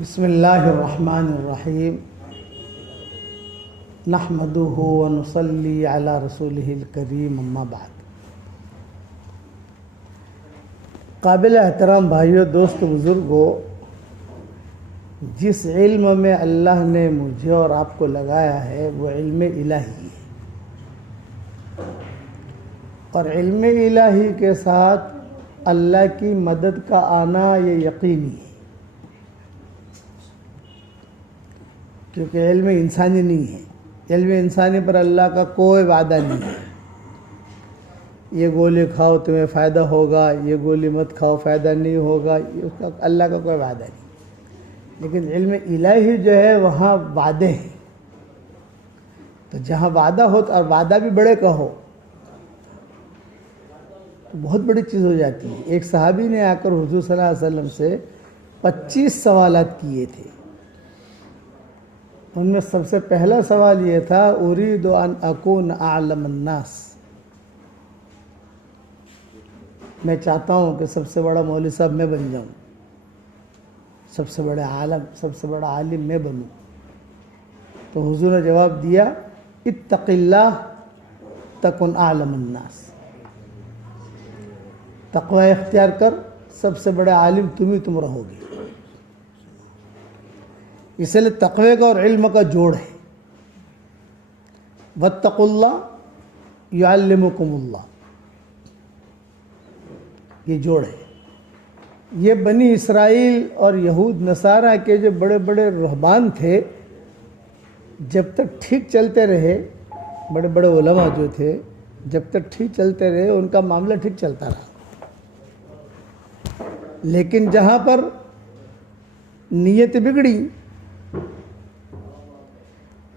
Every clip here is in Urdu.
بسم اللہ الرحمن الرحیم نحمدہ ونصلی علی رسولہ الکریم اما بعد۔ قابل احترام بھائیوں، دوست بزرگوں، جس علم میں اللہ نے مجھے اور آپ کو لگایا ہے وہ علم الہی ہے، اور علم الہی کے ساتھ اللہ کی مدد کا آنا یہ یقینی ہے، کیونکہ علم انسانی نہیں ہے۔ علم انسانی پر اللہ کا کوئی وعدہ نہیں ہے، یہ گولی کھاؤ تمہیں فائدہ ہوگا، یہ گولی مت کھاؤ فائدہ نہیں ہوگا، اس کا اللہ کا کوئی وعدہ نہیں۔ لیکن علم الہی جو ہے وہاں وعدے ہیں، تو جہاں وعدہ ہو اور وعدہ بھی بڑے کا ہو تو بہت بڑی چیز ہو جاتی ہے۔ ایک صحابی نے آ کر حضور صلی اللہ علیہ وسلم سے 25 سوالات کیے تھے۔ ان میں سب سے پہلا سوال یہ تھا، اريد ان اكون اعلم الناس، میں چاہتا ہوں کہ سب سے بڑا مولوی صاحب میں بن جاؤں، سب سے بڑا عالم، سب سے بڑا عالم میں بنوں۔ تو حضور نے جواب دیا، اتق اللہ تکن اعلم الناس، تقوی اختیار کر، سب سے بڑا عالم تم رہو گے۔ اس لیے تقوی کا اور علم کا جوڑ ہے، واتقوا اللہ یعلمکم اللہ، یہ جوڑ ہے۔ یہ بنی اسرائیل اور یہود نصارہ کے جو بڑے بڑے رہبان تھے، جب تک ٹھیک چلتے رہے، بڑے بڑے علماء جو تھے جب تک ٹھیک چلتے رہے ان کا معاملہ ٹھیک چلتا رہا، لیکن جہاں پر نیت بگڑی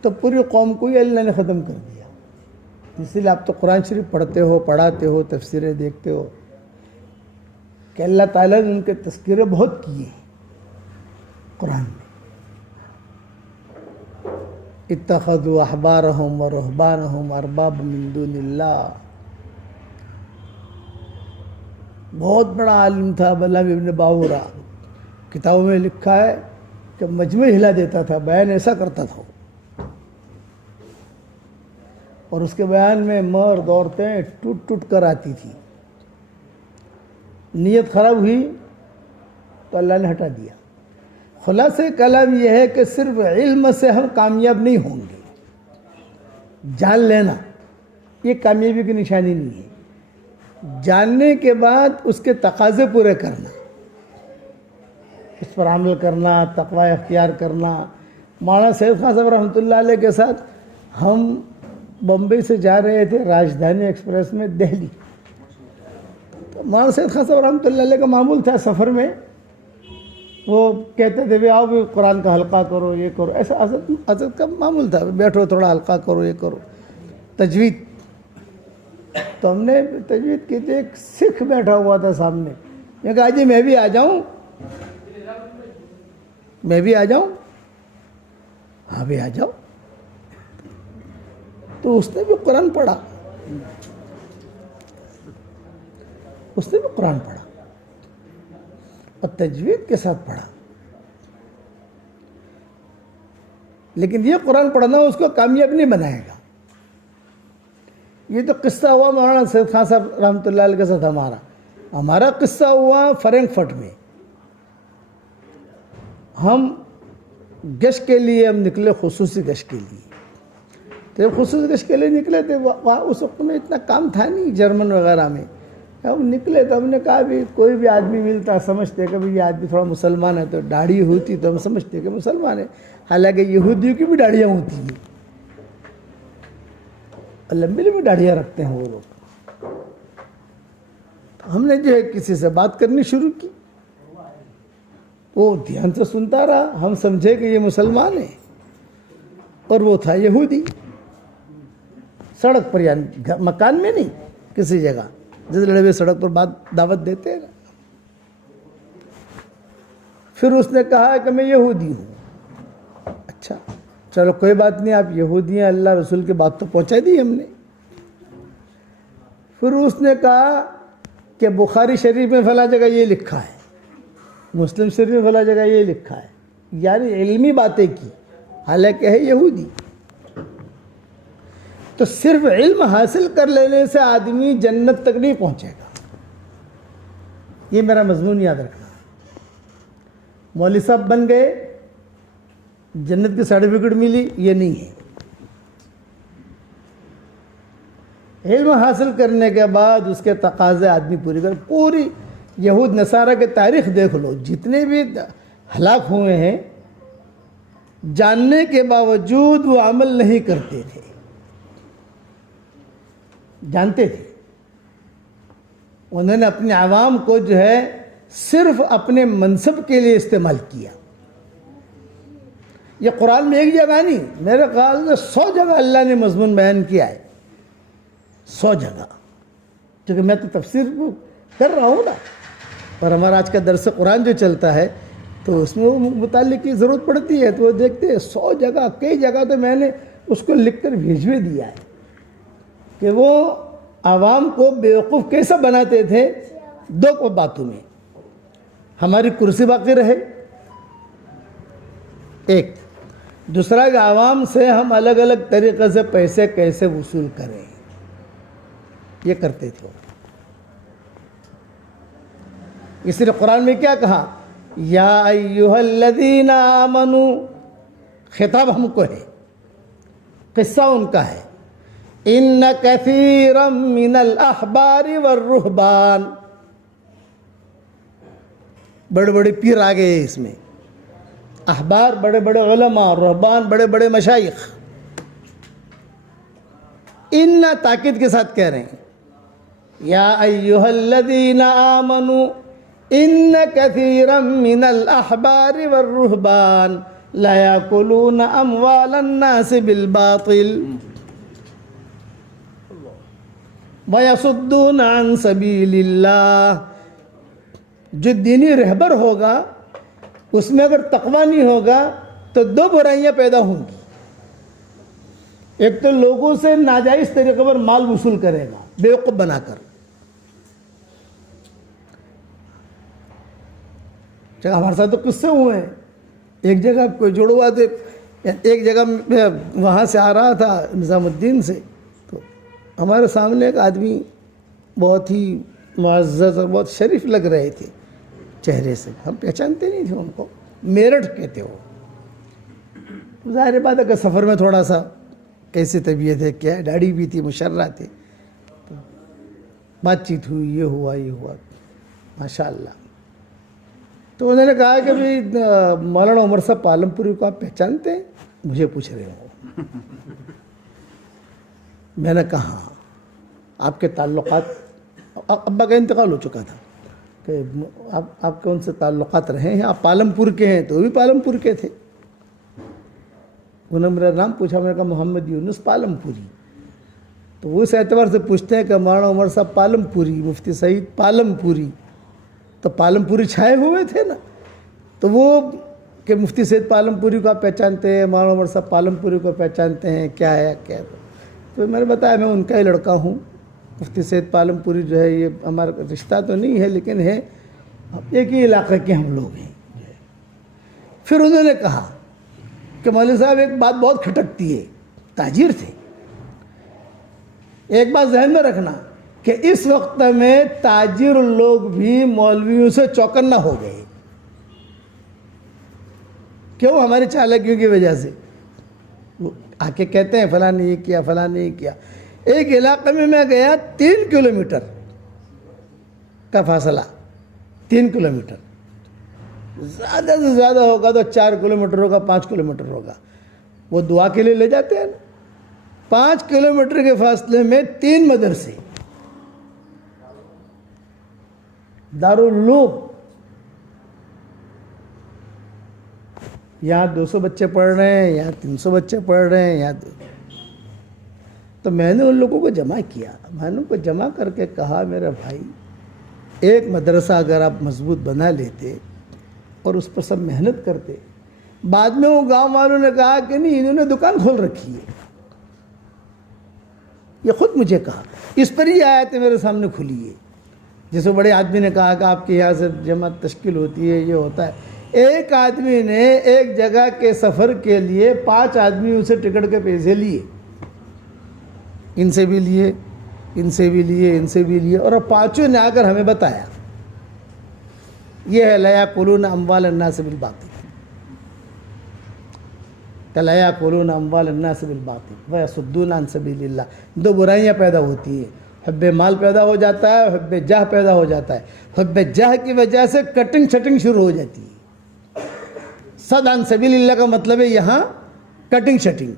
تو پوری قوم کو ہی اللہ نے ختم کر دیا۔ اس لیے آپ تو قرآن شریف پڑھتے ہو، پڑھاتے ہو، تفسیریں دیکھتے ہو کہ اللہ تعالیٰ نے ان کے تذکرے بہت کیے قرآن میں۔ اتخذوا احبارهم ورهبانهم اربابا من دون اللہ، بہت بڑا عالم تھا بلال ابن باورا، کتابوں میں لکھا ہے کہ مجمع ہلا دیتا تھا، بیان ایسا کرتا تھا، اور اس کے بیان میں مرد عورتیں ٹوٹ ٹوٹ کر آتی تھی۔ نیت خراب ہوئی تو اللہ نے ہٹا دیا۔ خلاصہ کلام یہ ہے کہ صرف علم سے ہم کامیاب نہیں ہوں گے، جان لینا یہ کامیابی کی نشانی نہیں ہے، جاننے کے بعد اس کے تقاضے پورے کرنا، اس پر عمل کرنا، تقوی اختیار کرنا۔ مولانا سید خان صاحب رحمۃ اللہ علیہ کے ساتھ ہم بمبئی سے جا رہے تھے راجدھانی ایکسپریس میں دہلی، تو مولانا سید خان صاحب رحمۃ اللہ علیہ کا معمول تھا سفر میں وہ کہتے تھے بھی آؤ بھی قرآن کا حلقہ کرو، یہ کرو، ایسا حضرت کا معمول تھا، بیٹھو تھوڑا حلقہ کرو، یہ کرو، تجوید۔ تو ہم نے تجوید کی تھی، ایک سکھ بیٹھا ہوا تھا سامنے، میں کہا جی میں بھی آ جاؤں، میں بھی آ جاؤں، ہاں بھی آ جاؤ۔ تو اس نے بھی قرآن پڑھا، اس نے بھی قرآن پڑھا اور تجوید کے ساتھ پڑھا، لیکن یہ قرآن پڑھنا اس کو کامیاب نہیں بنائے گا۔ یہ تو قصہ ہوا مولانا سید خان صاحب رحمۃ اللہ علیہ کے ساتھ، ہمارا قصہ ہوا فرینکفرٹ میں۔ ہم گشت کے لیے ہم نکلے، خصوصی گشت کے لیے، تو خصوصی گشت کے لیے نکلے تھے، وہاں اس وقت میں اتنا کام تھا نہیں جرمن وغیرہ میں۔ ہم نکلے تو ہم نے کہا بھی کوئی بھی آدمی ملتا سمجھتے کہ یہ آدمی تھوڑا مسلمان ہے، تو داڑھی ہوتی تو ہم سمجھتے کہ مسلمان ہے، حالانکہ یہودیوں کی بھی داڑھیاں ہوتی ہیں، اور لمبی لمبی داڑھیاں رکھتے ہیں وہ لوگ۔ ہم نے جو ہے کسی سے بات کرنی شروع کی، وہ دھیان سے سنتا رہا، ہم سمجھے کہ یہ مسلمان ہے، اور وہ تھا یہودی۔ سڑک پر، یعنی مکان میں نہیں، کسی جگہ جس لڑے سڑک پر بات دعوت دیتے ہیں۔ پھر اس نے کہا کہ میں یہودی ہوں۔ اچھا چلو کوئی بات نہیں، آپ یہودی ہیں، اللہ رسول کی بات تو پہنچا دی ہم نے۔ پھر اس نے کہا کہ بخاری شریف میں فلاں جگہ یہ لکھا ہے، مسلم شریف میں فلاں جگہ یہ لکھا ہے، یعنی علمی باتیں کی، حالانکہ ہے یہودی. تو صرف علم حاصل کر لینے سے آدمی جنت تک نہیں پہنچے گا. یہ میرا مضمون یاد رکھنا. مولوی صاحب بن گئے، جنت کی سرٹیفکیٹ ملی، یہ نہیں ہے. علم حاصل کرنے کے بعد اس کے تقاضے آدمی پوری کر. پوری یہود نصارہ کے تاریخ دیکھ لو، جتنے بھی ہلاک ہوئے ہیں جاننے کے باوجود وہ عمل نہیں کرتے تھے. جانتے تھے، انہوں نے اپنے عوام کو جو ہے صرف اپنے منصب کے لیے استعمال کیا. یہ قرآن میں ایک جگہ نہیں، میرے خیال میں 100 جگہ اللہ نے مضمون بیان کیا ہے. 100 جگہ. کیونکہ میں تو تفسیر کر رہا ہوں نا، اور ہمارا آج کا درس قرآن جو چلتا ہے تو اس میں وہ متعلق کی ضرورت پڑتی ہے، تو وہ دیکھتے ہیں 100 جگہ. کئی جگہ تو میں نے اس کو لکھ کر بھیج بھی دیا ہے کہ وہ عوام کو بیوقوف کیسے بناتے تھے. 2 باتوں میں ہماری کرسی باقی رہے، ایک. دوسرا کہ عوام سے ہم الگ الگ طریقے سے پیسے کیسے وصول کریں، یہ کرتے تھے. اس لیے قرآن میں کیا کہا؟ یا ایھا الذین آمنوا. خطاب ہم کو ہے، قصہ ان کا ہے. ان کثیرا من الاحبار والرہبان. بڑے بڑے پیر آ گئے اس میں. احبار بڑے بڑے علماء، رہبان بڑے بڑے مشائخ. ان تاکید کے ساتھ کہہ رہے ہیں یا ایھا الذین آمنوا ان کثیرا من الاحبار والرہبان لا یاکلون اموال الناس بالباطل وَيَصُدُّونَ عَن سَبِيلِ اللَّهِ. جو دینی رہبر ہوگا اس میں اگر تقوی نہیں ہوگا تو 2 برائیاں پیدا ہوں گی. ایک تو لوگوں سے ناجائز طریقے پر مال وصول کرے گا بیوقوف بنا کر. ہمارے ساتھ تو قصے ہوئے ہیں. ایک جگہ کوئی جڑوا تھے، ایک جگہ میں وہاں سے آ رہا تھا نظام الدین سے، تو ہمارے سامنے ایک آدمی بہت ہی معزز اور بہت شریف لگ رہے تھے چہرے سے. ہم پہچانتے نہیں تھے ان کو. میرٹھ کے تھے وہ. ظاہر بات ہے کہ سفر میں تھوڑا سا کیسی طبیعت ہے، کیا ہے، داڑھی بھی تھی، مشرہ تھے. بات چیت ہوئی، یہ ہوا یہ ہوا، ماشاء اللہ. تو انہوں نے کہا کہ بھئی مولانا عمر صاحب پالم پوری کو آپ پہچانتے ہیں؟ مجھے پوچھ رہے ہو. میں نے کہا آپ کے تعلقات، ابا کا انتقال ہو چکا تھا، کہ آپ کے ان سے تعلقات رہے ہیں، آپ پالم پور کے ہیں؟ تو وہ بھی پالم پور کے تھے. انہوں نے میرا نام پوچھا. میں نے کہا محمد یونس پالم پوری. تو وہ اس اعتبار سے پوچھتے ہیں کہ مولانا عمر صاحب پالم پوری، مفتی سعید پالم پوری، تو پالم پوری چھائے ہوئے تھے نا. تو وہ کہ مفتی سعید پالم پوری کو آپ پہچانتے ہیں، مولانا عمر صاحب پالم پوری کو پہچانتے ہیں، کیا ہے کیا ہے. تو میں نے بتایا میں ان کا ہی لڑکا ہوں. مفتی سعید پالم پوری جو ہے یہ ہمارا رشتہ تو نہیں ہے لیکن ہے، ایک ہی علاقے کے ہم لوگ ہیں. پھر انہوں نے کہا کہ مولوی صاحب ایک بات بہت کھٹکتی ہے. تاجر تھے. ایک بات ذہن میں رکھنا کہ اس وقت میں تاجر لوگ بھی مولویوں سے چوکنا ہو گئے. کیوں؟ ہماری چالاکیوں کی وجہ سے. وہ آ کے کہتے ہیں فلاں نے یہ کیا، فلاں نے یہ کیا. ایک علاقے میں گیا 3 کلومیٹر کا فاصلہ، 3 کلومیٹر، زیادہ سے زیادہ ہوگا تو 4 کلومیٹر ہوگا، 5 کلومیٹر ہوگا. وہ دعا کے لیے لے جاتے ہیں نا. 5 کلومیٹر کے فاصلے میں 3 مدرسے، دارالعلوم. یہاں 200 بچے پڑھ رہے ہیں، یہاں 300 بچے پڑھ رہے ہیں، یہاں. تو میں نے ان لوگوں کو جمع کیا. میں نے ان کو جمع کر کے کہا میرے بھائی ایک مدرسہ اگر آپ مضبوط بنا لیتے اور اس پر سب محنت کرتے. بعد میں وہ گاؤں والوں نے کہا کہ نہیں انہوں نے دکان کھول رکھی ہے. یہ خود مجھے کہا. اس پر ہی آیتیں میرے سامنے کھلی ہے. جیسے بڑے آدمی نے کہا کہ آپ کے یہاں سے جماعت تشکیل ہوتی ہے، یہ ہوتا ہے. ایک آدمی نے ایک جگہ کے سفر کے لیے 5 آدمیوں سے ٹکٹ کے پیسے لیے، ان سے بھی لیے، ان سے بھی لیے، ان سے بھی لیے، اور اب 5 نے آ کر ہمیں بتایا یہ ہے لا یاکلون اموال الناس بالباطل، لا یاکلون اموال الناس بالباطل ویصدون عن سبیل اللہ۔ 2 برائیاں پیدا ہوتی ہیں، حب مال پیدا ہو جاتا ہے، حب جاہ پیدا ہو جاتا ہے۔ حب جاہ کی وجہ سے کٹنگ شٹنگ شروع ہو جاتی ہے۔ صد عن سبیل اللہ کا مطلب ہے یہاں کٹنگ شٹنگ۔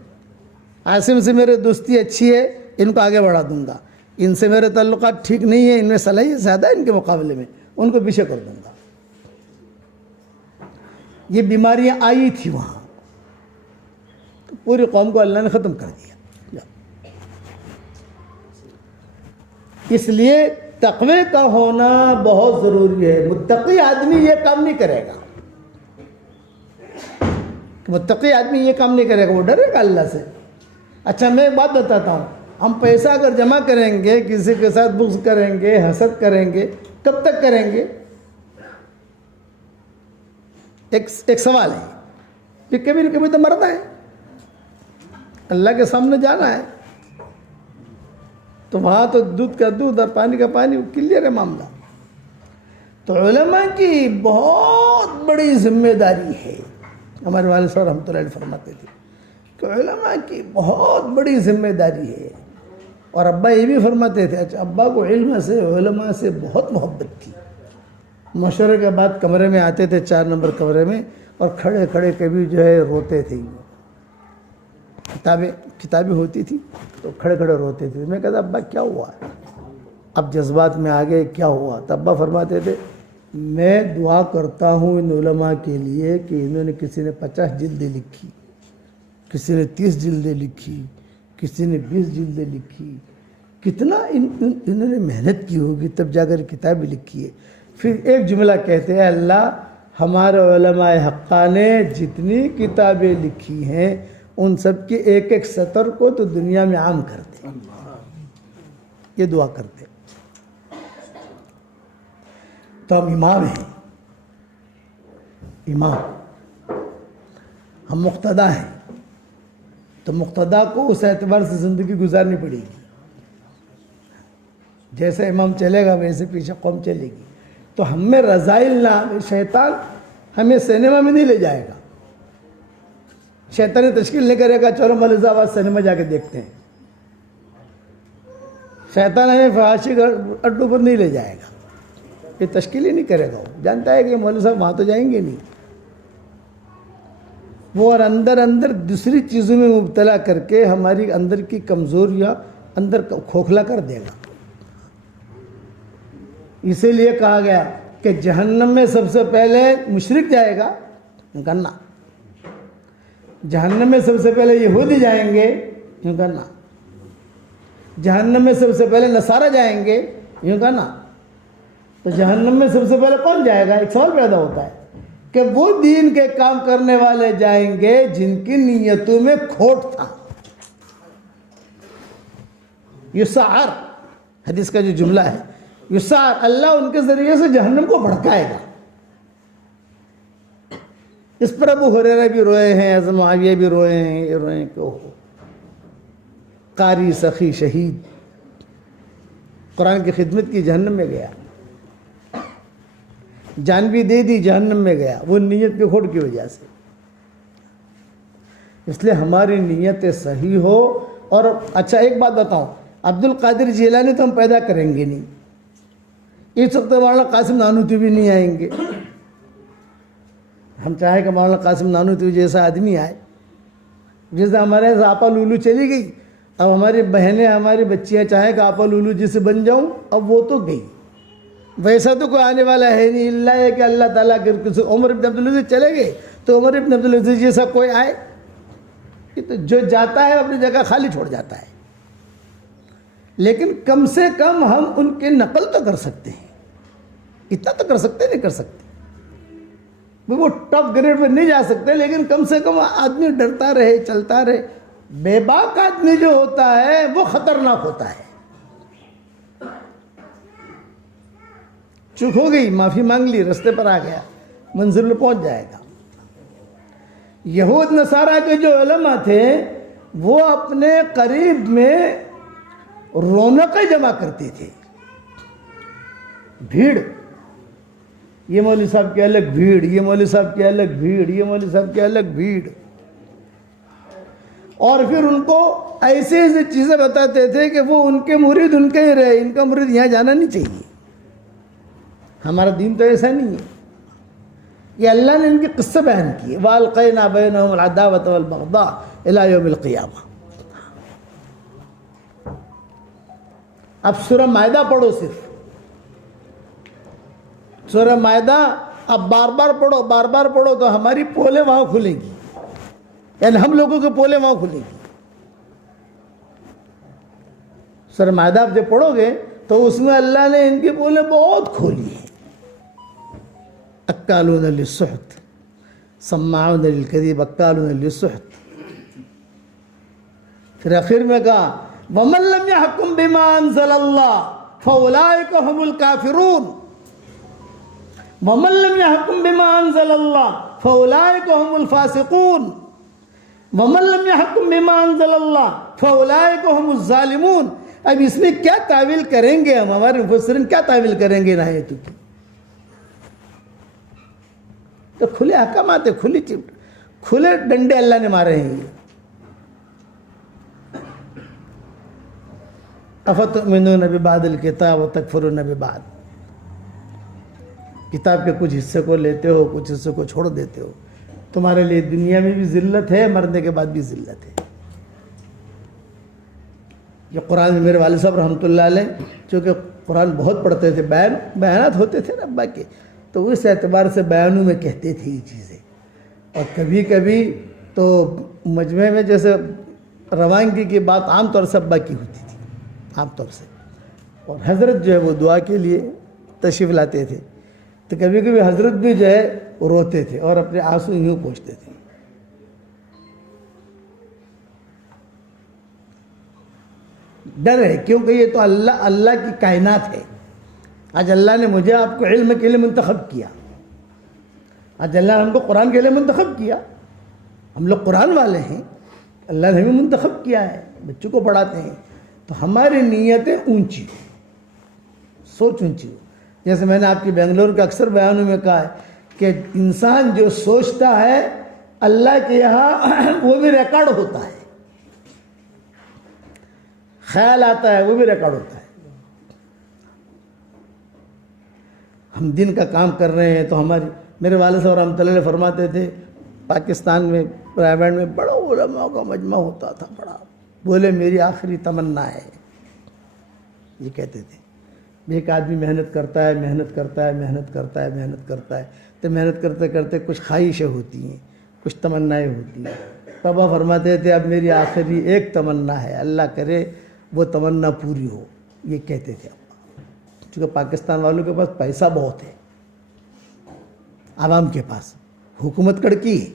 عاصم سے میرے دوستی اچھی ہے، ان کو آگے بڑھا دوں گا، ان سے میرے تعلقات ٹھیک نہیں ہیں، ان میں صلاحیت زیادہ ہے ان کے مقابلے میں، ان کو پیچھے کر دوں گا۔ یہ بیماریاں آئی تھی وہاں، تو پوری قوم کو اللہ نے ختم کر دیا۔ اس لیے تقوی کا ہونا بہت ضروری ہے۔ متقی آدمی یہ کام نہیں کرے گا، متقی آدمی یہ کام نہیں کرے گا، وہ ڈرے گا اللہ سے۔ اچھا میں ایک بات بتاتا ہوں، ہم پیسہ اگر جمع کریں گے، کسی کے ساتھ بغض کریں گے، حسد کریں گے، کب تک کریں گے؟ ایک سوال ہے کہ کبھی نہ کبھی تو مرنا ہے، اللہ کے سامنے جانا ہے، تو وہاں تو دودھ کا دودھ اور پانی کا پانی، کلیئر ہے معاملہ۔ تو علماء کی بہت بڑی ذمہ داری ہے، ہمارے والد صاحب رحمۃ اللہ علیہ فرماتے تھے کہ علماء کی بہت بڑی ذمہ داری ہے۔ اور ابا یہ بھی فرماتے تھے، اچھا ابا کو علم سے، علماء سے بہت محبت تھی۔ مشورے کے بعد کمرے میں آتے تھے، 4 نمبر کمرے میں، اور کھڑے کھڑے کبھی جو ہے روتے تھے، کتابیں ہوتی تھی تو کھڑے کھڑے روتے تھے۔ میں کہتا ابا کیا ہوا؟ اب جذبات میں آگے کیا ہوا؟ تو ابا فرماتے تھے میں دعا کرتا ہوں ان علماء کے لیے کہ انہوں نے، کسی نے 50 جلدیں لکھی، کسی نے 30 جلدیں لکھی، کسی نے 20 جلدیں لکھی، کتنا انہوں نے محنت کی ہوگی تب جا کر کتابیں لکھی ہے۔ پھر ایک جملہ کہتے ہیں، اللہ ہمارے علماء حقہ نے جتنی کتابیں لکھی ہیں ان سب کے ایک ایک سطر کو تو دنیا میں عام کر دے، یہ دعا کرتے۔ تو ہم امام ہیں، امام، ہم مقتدا ہیں، تو مقتدا کو اس اعتبار سے زندگی گزارنی پڑے گی، جیسے امام چلے گا ویسے پیچھے قوم چلے گی۔ تو ہم میں رذائل نہ، شیطان ہمیں سینما میں نہیں لے جائے گا، شیطانی تشکیل نہیں کرے گا چلو ملک آباد سینما جا کے دیکھتے ہیں، شیطان ہمیں فحاشی اڈوں پر نہیں لے جائے گا، یہ تشکیل ہی نہیں کرے گا۔ وہ جانتا ہے کہ مولوی صاحب وہاں تو جائیں گے نہیں، وہ اور اندر دوسری چیزوں میں مبتلا کر کے ہماری اندر کی کمزوریاں اندر کھوکھلا کر دے گا۔ اسی لیے کہا گیا کہ جہنم میں سب سے پہلے مشرک جائے گا، کرنا، جہنم میں سب سے پہلے یہودی جائیں گے، یوں کرنا، جہنم میں سب سے پہلے نصارہ جائیں گے، یوں کرنا۔ تو جہنم میں سب سے پہلے کون جائے گا؟ ایک سوال پیدا ہوتا ہے کہ وہ دین کے کام کرنے والے جائیں گے جن کی نیتوں میں کھوٹ تھا۔ یسعر حدیث کا جو جملہ ہے، یسعر، اللہ ان کے ذریعے سے جہنم کو بھڑکائے گا۔ اس پر ابو ہریرہ بھی روئے ہیں، حضرت معاویہ بھی روئے ہیں، یہ روئے ہیں کہ اوہ قاری سخی شہید قرآن کی خدمت کی، جہنم میں گیا، جان بھی دے دی، جہنم میں گیا، وہ نیت کے کھوٹ کی وجہ سے۔ اس لیے ہماری نیت صحیح ہو۔ اور اچھا ایک بات بتاؤں، عبد القادر جیلانی تو ہم پیدا کریں گے نہیں، اس وقت مولانا قاسم نانوتوی بھی نہیں آئیں گے۔ ہم چاہیں کہ مولانا قاسم نانوتوی جیسا آدمی آئے، جیسے ہمارے یہاں آپا لولو چلی گئی، اب ہماری بہنیں، ہماری بچیاں چاہیں کہ آپا لولو جیسے بن جاؤں، اب وہ تو گئی، ویسا تو کوئی آنے والا ہے نہیں، اللہ ہے کہ اللہ تعالیٰ کے کسی عمر ابن عبدالعزیز چلے گئے تو عمر ابن عبدالعزیز جیسا کوئی آئے؟ تو جو جاتا ہے اپنی جگہ خالی چھوڑ جاتا ہے، لیکن کم سے کم ہم ان کی نقل تو کر سکتے ہیں، اتنا تو کر سکتے، نہیں کر سکتے، وہ ٹاپ گریڈ پہ نہیں جا سکتے، لیکن کم سے کم آدمی ڈرتا رہے، چلتا رہے۔ بے باک آدمی جو ہوتا ہے وہ خطرناک ہوتا ہے۔ چوک ہو گئی، معافی مانگ لی، رستے پر آ گیا، منزل میں پہنچ جائے گا۔ یہود نصارہ کے جو علماء تھے وہ اپنے قریب میں رونقیں جمع کرتے تھے، بھیڑ، یہ مولوی صاحب کی الگ بھیڑ، یہ مولوی صاحب کی الگ بھیڑ، یہ مولوی صاحب کی الگ بھیڑ، اور پھر ان کو ایسے ایسے چیزیں بتاتے تھے کہ وہ ان کے مرید ان کے ہی رہے، ان کا مرید یہاں جانا نہیں چاہیے۔ ہمارا دین تو ایسا نہیں ہے۔ یہ اللہ نے ان کے قصے بیان کیے، وَأَلْقَيْنَا بَيْنَهُمُ الْعَدَاوَةَ وَالْبَغْضَاءَ إِلَىٰ يَوْمِ الْقِيَامَةِ۔ اب سورہ مائدہ پڑھو، صرف سورہ مائدہ اب بار بار پڑھو تو ہماری پولیں وہاں کھلیں گی، یعنی ہم لوگوں کے پولیں وہاں کھلیں گی۔ سورہ مائدہ آپ جب پڑھو گے تو اس میں اللہ نے ان کی پولیں بہت کھولی ہیں۔ اکالون للسحت، سماعون للکذب، اکالون للسحت۔ پھر آخر میں کہا وَمَن لَّمْ يَحْكُم بِمَا أَنزَلَ اللَّهُ فَأُولَٰئِكَ هُمُ الْكَافِرُونَ، وَمَن لَّمْ يَحْكُم بِمَا أَنزَلَ اللَّهُ فَأُولَٰئِكَ هُمُ الْفَاسِقُونَ، وَمَن لَّمْ يَحْكُم بِمَا أَنزَلَ اللَّهُ فَأُولَٰئِكَ هُمُ الظَّالِمُونَ۔ اب اس میں کیا تعویل کریں گے ہمارے مفسرین، کیا تعویل کریں گے ان آیتوں کی؟ تو کھلے احکامات، کھلے ڈنڈے اللہ نے مارے ہیں۔ افتؤمنون ببعض الکتاب وتکفرون ببعض، کتاب کے کچھ حصے کو لیتے ہو، کچھ حصے کو چھوڑ دیتے ہو۔ تمہارے لیے دنیا میں بھی ذلت ہے، مرنے کے بعد بھی ذلت ہے۔ یہ قرآن میں میرے والد صاحب رحمۃ اللہ علیہ چونکہ قرآن بہت پڑھتے تھے، بیانات ہوتے تھے نا ابا کے، تو اس اعتبار سے بیانوں میں کہتے تھے یہ چیزیں۔ اور کبھی کبھی تو مجمع میں جیسے روانگی کی بات عام طور سے ابا کی ہوتی تھی، عام طور سے، اور حضرت جو ہے وہ دعا کے لیے تشریف لاتے تھے، تو کبھی کبھی حضرت بھی جو ہے روتے تھے اور اپنے آنسو یوں پوچھتے تھے۔ ڈر ہے، کیونکہ یہ تو اللہ کی کائنات ہے۔ آج اللہ نے مجھے آپ کو علم کے لیے منتخب کیا، آج اللہ نے ہم کو قرآن کے لیے منتخب کیا، ہم لوگ قرآن والے ہیں، اللہ نے ہمیں منتخب کیا ہے، بچوں کو پڑھاتے ہیں، تو ہماری نیتیں اونچی ہو، سوچ اونچی ہو۔ جیسے میں نے آپ کی بنگلور کے اکثر بیانوں میں کہا ہے کہ انسان جو سوچتا ہے اللہ کے یہاں وہ بھی ریکارڈ ہوتا ہے، خیال آتا ہے وہ بھی ریکارڈ ہوتا ہے۔ ہم دن کا کام کر رہے ہیں تو میرے والد صاحب رحمۃ اللہ علیہ فرماتے تھے، پاکستان میں پرائیویٹ میں بڑا علماء کا مجمع ہوتا تھا، بڑا، بولے میری آخری تمنا ہے، یہ کہتے تھے۔ ایک آدمی محنت کرتا ہے تو محنت کرتے کرتے کچھ خواہشیں ہوتی ہیں، کچھ تمنائیں ہوتی ہیں۔ پاپا فرماتے تھے اب میری آخری ایک تمنا ہے، اللہ کرے وہ تمنا پوری ہو، یہ کہتے تھے ابا۔ چونکہ پاکستان والوں کے پاس پیسہ بہت ہے، عوام کے پاس حکومت کڑکی ہے،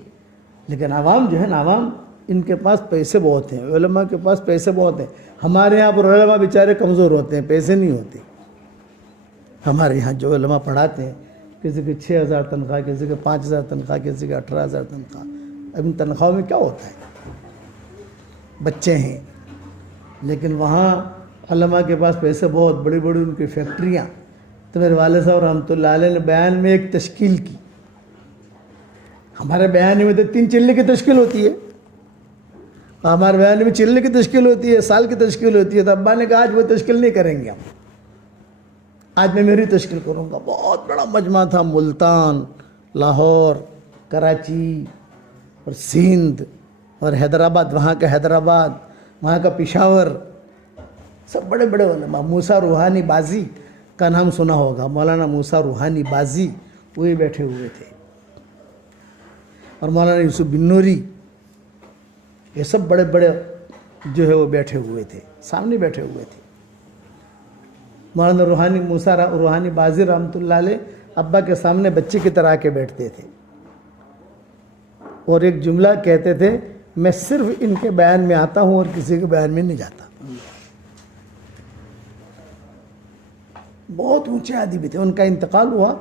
لیکن عوام جو ہے نا، عوام ان کے پاس پیسے بہت ہیں، علماء کے پاس پیسے بہت ہیں۔ ہمارے یہاں پر علماء بیچارے کمزور ہوتے ہیں، پیسے نہیں ہوتے۔ ہمارے یہاں جو علماء پڑھاتے ہیں، کسی کی 6,000 تنخواہ، کسی کے 5,000 تنخواہ، کسی کے 18,000 تنخواہ۔ اب ان تنخواہوں میں کیا ہوتا ہے؟ بچے ہیں، لیکن وہاں علماء کے پاس پیسے بہت، بڑی بڑی ان کی فیکٹریاں۔ تو میرے والد صاحب رحمۃ اللہ علیہ نے بیان میں ایک تشکیل کی، ہمارے بیان میں تو 3 چلے کی تشکیل ہوتی ہے، ہمارے بیان میں چلے کی تشکیل ہوتی ہے، سال کی تشکیل ہوتی ہے۔ تو ابا نے کہا آج وہ تشکیل نہیں کریں گے ہم، آج میں میری تشکیل کروں گا۔ بہت بڑا مجمع تھا، ملتان، لاہور، کراچی اور سندھ اور حیدرآباد، وہاں کا حیدرآباد، وہاں کا پشاور، سب بڑے بڑے علماء۔ موسیٰ روحانی بازی کا نام سنا ہوگا، مولانا موسیٰ روحانی بازی، وہی بیٹھے ہوئے تھے، اور مولانا یوسف بن نوری، یہ سب بڑے بڑے جو ہے وہ بیٹھے ہوئے تھے، سامنے بیٹھے ہوئے تھے۔ مولانا روحانی موسیٰ روحانی بازی رحمۃ اللہ علیہ ابا کے سامنے بچے کی طرح کے بیٹھتے تھے، اور ایک جملہ کہتے تھے، میں صرف ان کے بیان میں آتا ہوں اور کسی کے بیان میں نہیں جاتا۔ بہت اونچے آدمی تھے، ان کا انتقال ہوا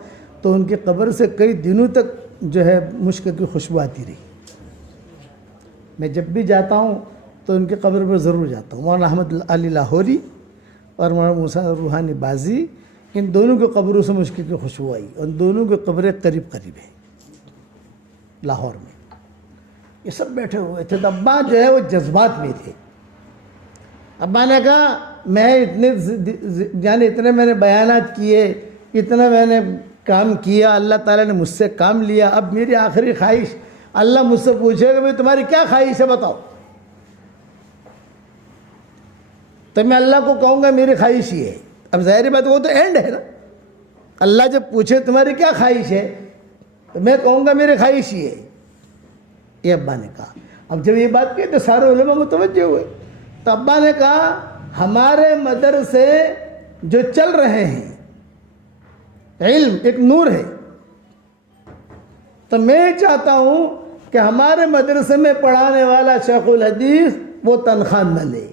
تو ان کی قبر سے کئی دنوں تک جو ہے مشک کی خوشبو آتی رہی. میں جب بھی جاتا ہوں تو ان کی قبر پر ضرور جاتا ہوں. مولانا احمد علی لاہوری اور مولانا موسیٰ روحانی بازی، ان دونوں کی قبروں سے مشک کی خوشبو آئی. ان دونوں کی قبریں قریب قریب ہیں لاہور میں. یہ سب بیٹھے ہوئے تھے. تو ابا جو ہے وہ جذبات میں تھے. ابا نے کہا میں اتنے میں نے بیانات کیے، اتنا میں نے کام کیا، اللہ تعالیٰ نے مجھ سے کام لیا. اب میری آخری خواہش، اللہ مجھ سے پوچھے کہ بھائی تمہاری کیا خواہش ہے بتاؤ، تو میں اللہ کو کہوں گا میری خواہش یہ ہے. اب ظاہری بات وہ تو اینڈ ہے نا. اللہ جب پوچھے تمہاری کیا خواہش ہے تو میں کہوں گا میری خواہش یہ ہے. یہ ابا نے کہا. اب جب یہ بات کی تو سارے علماء متوجہ ہوئے. تو ابا نے کہا ہمارے مدرسے جو چل رہے ہیں، علم ایک نور ہے، تو میں چاہتا ہوں کہ ہمارے مدرسے میں پڑھانے والا شیخ الحدیث وہ تنخواہ نہ لے.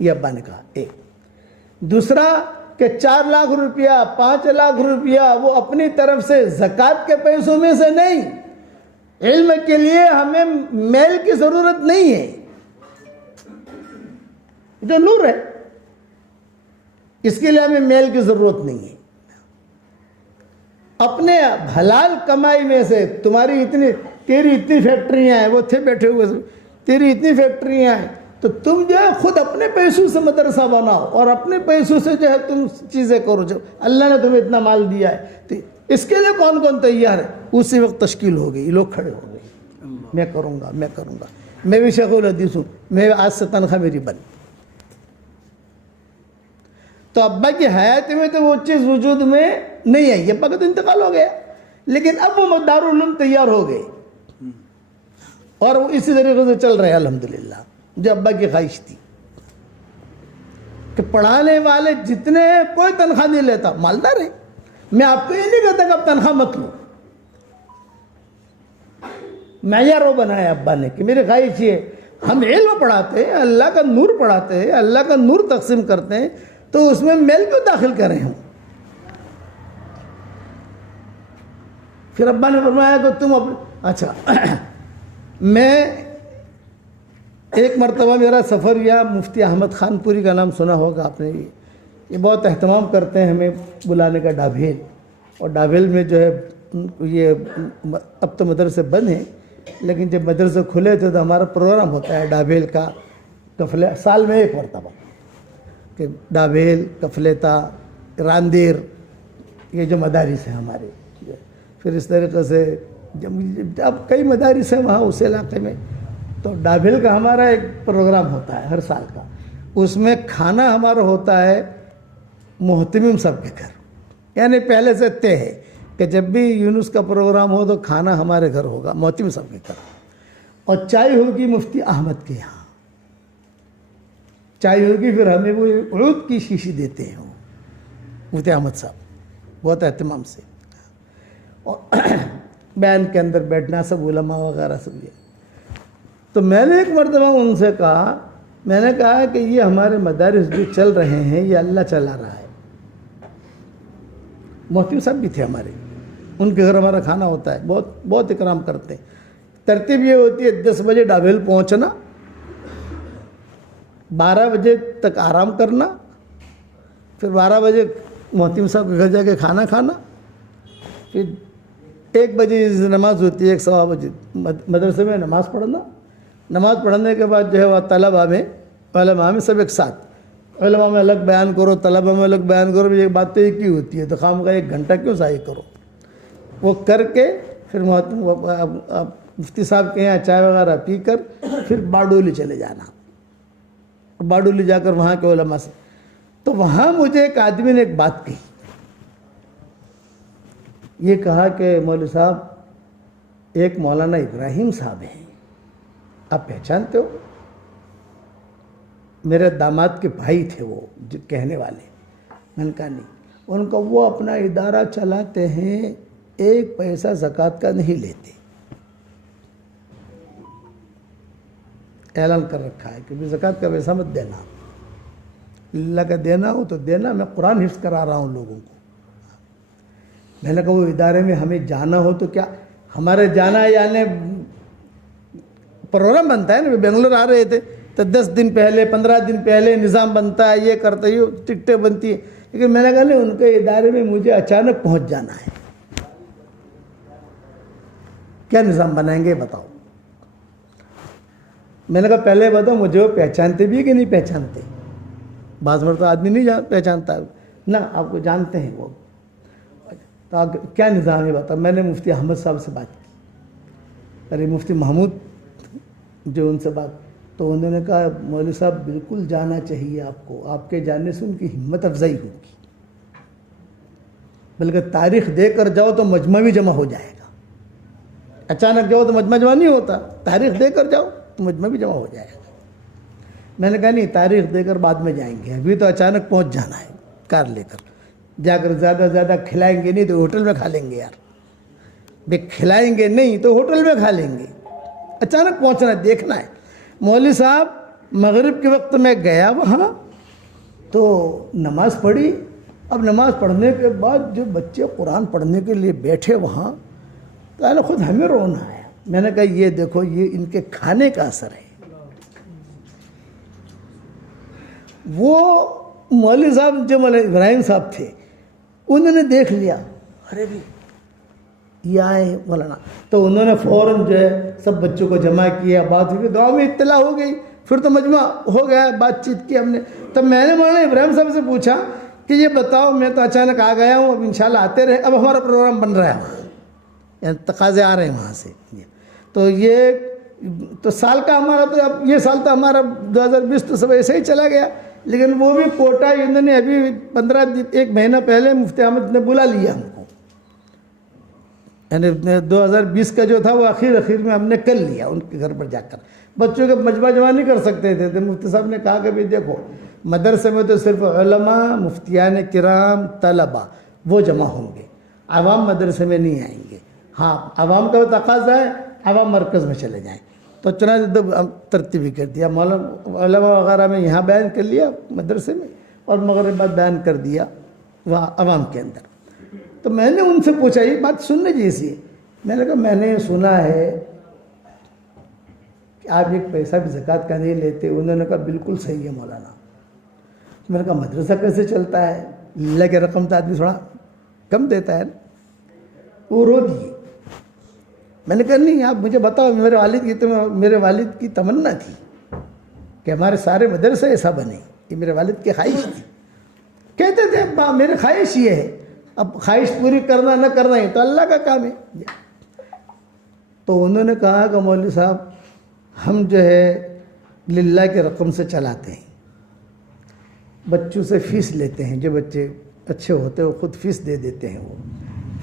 یہ ابا نے کہا. ایک دوسرا کہ 4 لاکھ روپیہ 5 لاکھ روپیہ وہ اپنی طرف سے زکوٰۃ کے پیسوں میں سے نہیں، علم کے لیے ہمیں میل کی ضرورت نہیں ہے، جو نور ہے اس کے لیے ہمیں میل کی ضرورت نہیں ہے. اپنے حلال کمائی میں سے تیری اتنی فیکٹریاں ہیں، وہ تھے بیٹھے ہوئے، تیری اتنی فیکٹریاں ہیں، تو تم جو ہے خود اپنے پیسوں سے مدرسہ بناؤ اور اپنے پیسوں سے جو ہے تم چیزیں کرو. جو اللہ نے تمہیں اتنا مال دیا ہے تو اس کے لیے کون کون تیار ہے؟ اسی وقت تشکیل ہو گئی، لوگ کھڑے ہو گئے. میں کروں گا، میں بھی شیخ الحدیث ہوں، میں آج سے تنخواہ میری بن. تو ابا کی حیات میں تو وہ چیز وجود میں نہیں آئی. ابا کا تو انتقال ہو گیا، لیکن اب وہ دارالعلوم تیار ہو گئے اور وہ اسی طریقے سے چل رہے ہیں الحمدللہ. جو ابا کی خواہش تھی کہ پڑھانے والے جتنے ہیں کوئی تنخواہ نہیں لیتا، مالدار ہے. میں آپ کو یہ نہیں کہتا کہ اب تنخواہ مت لو. معیار وہ بنایا ابا نے کہ میری خواہش یہ ہم علم پڑھاتے ہیں، اللہ کا نور پڑھاتے ہیں، اللہ کا نور تقسیم کرتے ہیں، تو اس میں میل کیوں داخل کریں ہم. پھر ابا نے فرمایا کہ تم اچھا میں ایک مرتبہ میرا سفر یا مفتی احمد خان پوری کا نام سنا ہوگا آپ نے. یہ بہت اہتمام کرتے ہیں ہمیں بلانے کا ڈابھیل. اور ڈابھیل میں جو ہے یہ اب تو مدرسے بند ہیں، لیکن جب مدرسے کھلے تھے تو ہمارا پروگرام ہوتا ہے ڈابھیل کا قفلہ، سال میں ایک مرتبہ، کہ ڈابھیل، کفلیتا، راندیر، یہ جو مدارس ہیں ہمارے. پھر اس طریقے سے اب کئی مدارس ہیں وہاں اس علاقے میں، تو ڈابھیل کا ہمارا ایک پروگرام ہوتا ہے ہر سال کا. اس میں کھانا ہمارا ہوتا ہے محتمم صاحب کے گھر. یعنی پہلے سے طے ہے کہ جب بھی یونس کا پروگرام ہو تو کھانا ہمارے گھر ہوگا، محتمم صاحب کے گھر. اور چائے ہوگی مفتی احمد کے یہاں، چائے ہوگی. پھر ہمیں وہ عود کی شیشی دیتے ہیں وہ مفتی احمد صاحب بہت اہتمام سے. اور بیان کے اندر بیٹھنا سب علماء وغیرہ سب. یہ تو میں نے ایک مرتبہ ان سے کہا، میں نے کہا کہ یہ ہمارے مدارس جو چل رہے ہیں یہ اللہ چلا رہا ہے. محتم صاحب بھی تھے ہمارے، ان کے گھر ہمارا کھانا ہوتا ہے، بہت اکرام کرتے ہیں. ترتیب یہ ہوتی ہے 10 بجے ڈابھیل پہنچنا، 12 بجے تک آرام کرنا، پھر 12 بجے محتم صاحب کے گھر جا کے کھانا کھانا، پھر 1 بجے نماز ہوتی ہے، 1:15 بجے مدرسے میں نماز پڑھنا. نماز پڑھنے کے بعد جو ہے وہ طلبہ میں علماء میں سب ایک ساتھ، علماء میں الگ بیان کرو، طلبہ میں الگ بیان کرو. یہ بات تو ایک ہی ہوتی ہے، تو خام کا 1 گھنٹہ کیوں ضائع کرو. وہ کر کے پھر مفتی صاحب کے یہاں چائے وغیرہ پی کر پھر باڈولی چلے جانا. باڈولی جا کر وہاں کے علماء سے، تو وہاں مجھے ایک آدمی نے ایک بات کہی. یہ کہا کہ مولوی صاحب ایک مولانا ابراہیم صاحب ہیں، آپ پہچانتے ہو؟ میرے داماد کے بھائی تھے وہ جو کہنے والے. میں نے کہا نہیں. ان کا وہ اپنا ادارہ چلاتے ہیں، 1 پیسہ زکوٰۃ کا نہیں لیتے. اعلان کر رکھا ہے کہ زکوٰۃ کا پیسہ مت دینا، اللہ کا دینا ہو تو دینا. میں قرآن حفظ کرا رہا ہوں لوگوں کو. میں نے کہا وہ ادارے میں ہمیں جانا ہو تو کیا ہمارے جانا یعنی پروگرام بنتا ہے نا. بنگلور آ رہے تھے تو 10 دن پہلے 15 دن پہلے نظام بنتا ہے, یہ کرتا ہے, یہ ٹکٹیں بنتی ہے. لیکن میں نے کہا نہیں, ان کے ادارے میں مجھے اچانک پہنچ جانا ہے, کیا نظام بنائیں گے بتاؤ. میں نے کہا پہلے بتاؤ مجھے وہ پہچانتے بھی کہ نہیں پہچانتے. بعض مرتبہ آدمی نہیں پہچانتا نا, آپ کو جانتے ہیں وہ. تو کیا نظام ہے بتاؤ. میں نے مفتی احمد صاحب سے بات کی, ارے مفتی محمود جو ان سے بات, تو انہوں نے کہا مولوی صاحب بالکل جانا چاہیے آپ کو, آپ کے جانے سے ان کی ہمت افزائی ہوگی, بلکہ تاریخ دے کر جاؤ تو مجمع بھی جمع ہو جائے گا. اچانک جاؤ تو مجمع جمع نہیں ہوتا, تاریخ دے کر جاؤ تو مجمع بھی جمع ہو جائے گا. میں نے کہا نہیں, تاریخ دے کر بعد میں جائیں گے, ابھی تو اچانک پہنچ جانا ہے کار لے کر. جا کر زیادہ زیادہ کھلائیں گے نہیں تو ہوٹل میں کھا لیں گے یار, بے کھلائیں گے نہیں تو ہوٹل میں کھا لیں گے. اچانک پہنچنا ہے, دیکھنا ہے. مولوی صاحب مغرب کے وقت میں گیا وہاں تو نماز پڑھی. اب نماز پڑھنے کے بعد جو بچے قرآن پڑھنے کے لیے بیٹھے وہاں, تو خود ہمیں رونا آیا. میں نے کہا یہ دیکھو, یہ ان کے کھانے کا اثر ہے. وہ مولوی صاحب جو مولانا ابراہیم صاحب تھے, انہوں نے دیکھ لیا, ارے بھی یہ آئے مولانا, تو انہوں نے فوراً جو ہے سب بچوں کو جمع کیا. بات ہوئی, گاؤں میں اطلاع ہو گئی, پھر تو مجمع ہو گیا, بات چیت کی ہم نے. تب میں نے مولانا ابراہیم صاحب سے پوچھا کہ یہ بتاؤ, میں تو اچانک آ گیا ہوں, اب انشاءاللہ آتے رہے, اب ہمارا پروگرام بن رہا ہے وہاں, یعنی تقاضے آ رہے ہیں وہاں سے. تو یہ تو سال کا ہمارا, تو اب یہ سال تو ہمارا 2020 تو سب ایسے ہی چلا گیا. لیکن وہ بھی کوٹا انہوں نے ابھی 1 مہینہ پہلے مفتی احمد نے بلا لیا ہم کو, یعنی 2020 کا جو تھا وہ اخیر میں ہم نے کر لیا ان کے گھر پر جا کر. بچوں کے مجمع جمع نہیں کر سکتے تھے, تو مفتی صاحب نے کہا کہ بھی دیکھو مدرسے میں تو صرف علماء, مفتیان کرام, طلباء وہ جمع ہوں گے, عوام مدرسے میں نہیں آئیں گے. ہاں عوام کا تقاضا ہے, عوام مرکز میں چلے جائیں. تو چنانچہ ترتیبی کر دیا, مولانا علماء وغیرہ میں یہاں بیان کر لیا مدرسے میں, اور مغرب بعد بیان کر دیا وہاں عوام کے اندر. تو میں نے ان سے پوچھا, یہ بات سننے جیسی ہے. میں نے کہا میں نے سنا ہے کہ آپ ایک پیسہ بھی زکوٰۃ کا نہیں لیتے. انہوں نے کہا بالکل صحیح ہے مولانا. میں نے کہا مدرسہ کیسے چلتا ہے, اللہ کے رقم تو آدمی تھوڑا کم دیتا ہے نا. وہ رو دیے. میں نے کہا نہیں, آپ مجھے بتاؤ, میرے والد کی تمنا تھی کہ ہمارے سارے مدرسے ایسا بنے, یہ میرے والد کی خواہش تھی. کہتے تھے میری خواہش یہ ہے, اب خواہش پوری کرنا نہ کرنا ہی تو اللہ کا کام ہے. تو انہوں نے کہا کہ مولوی صاحب ہم جو ہے للہ کی رقم سے چلاتے ہیں, بچوں سے فیس لیتے ہیں, جو بچے اچھے ہوتے ہیں وہ خود فیس دے دیتے ہیں. وہ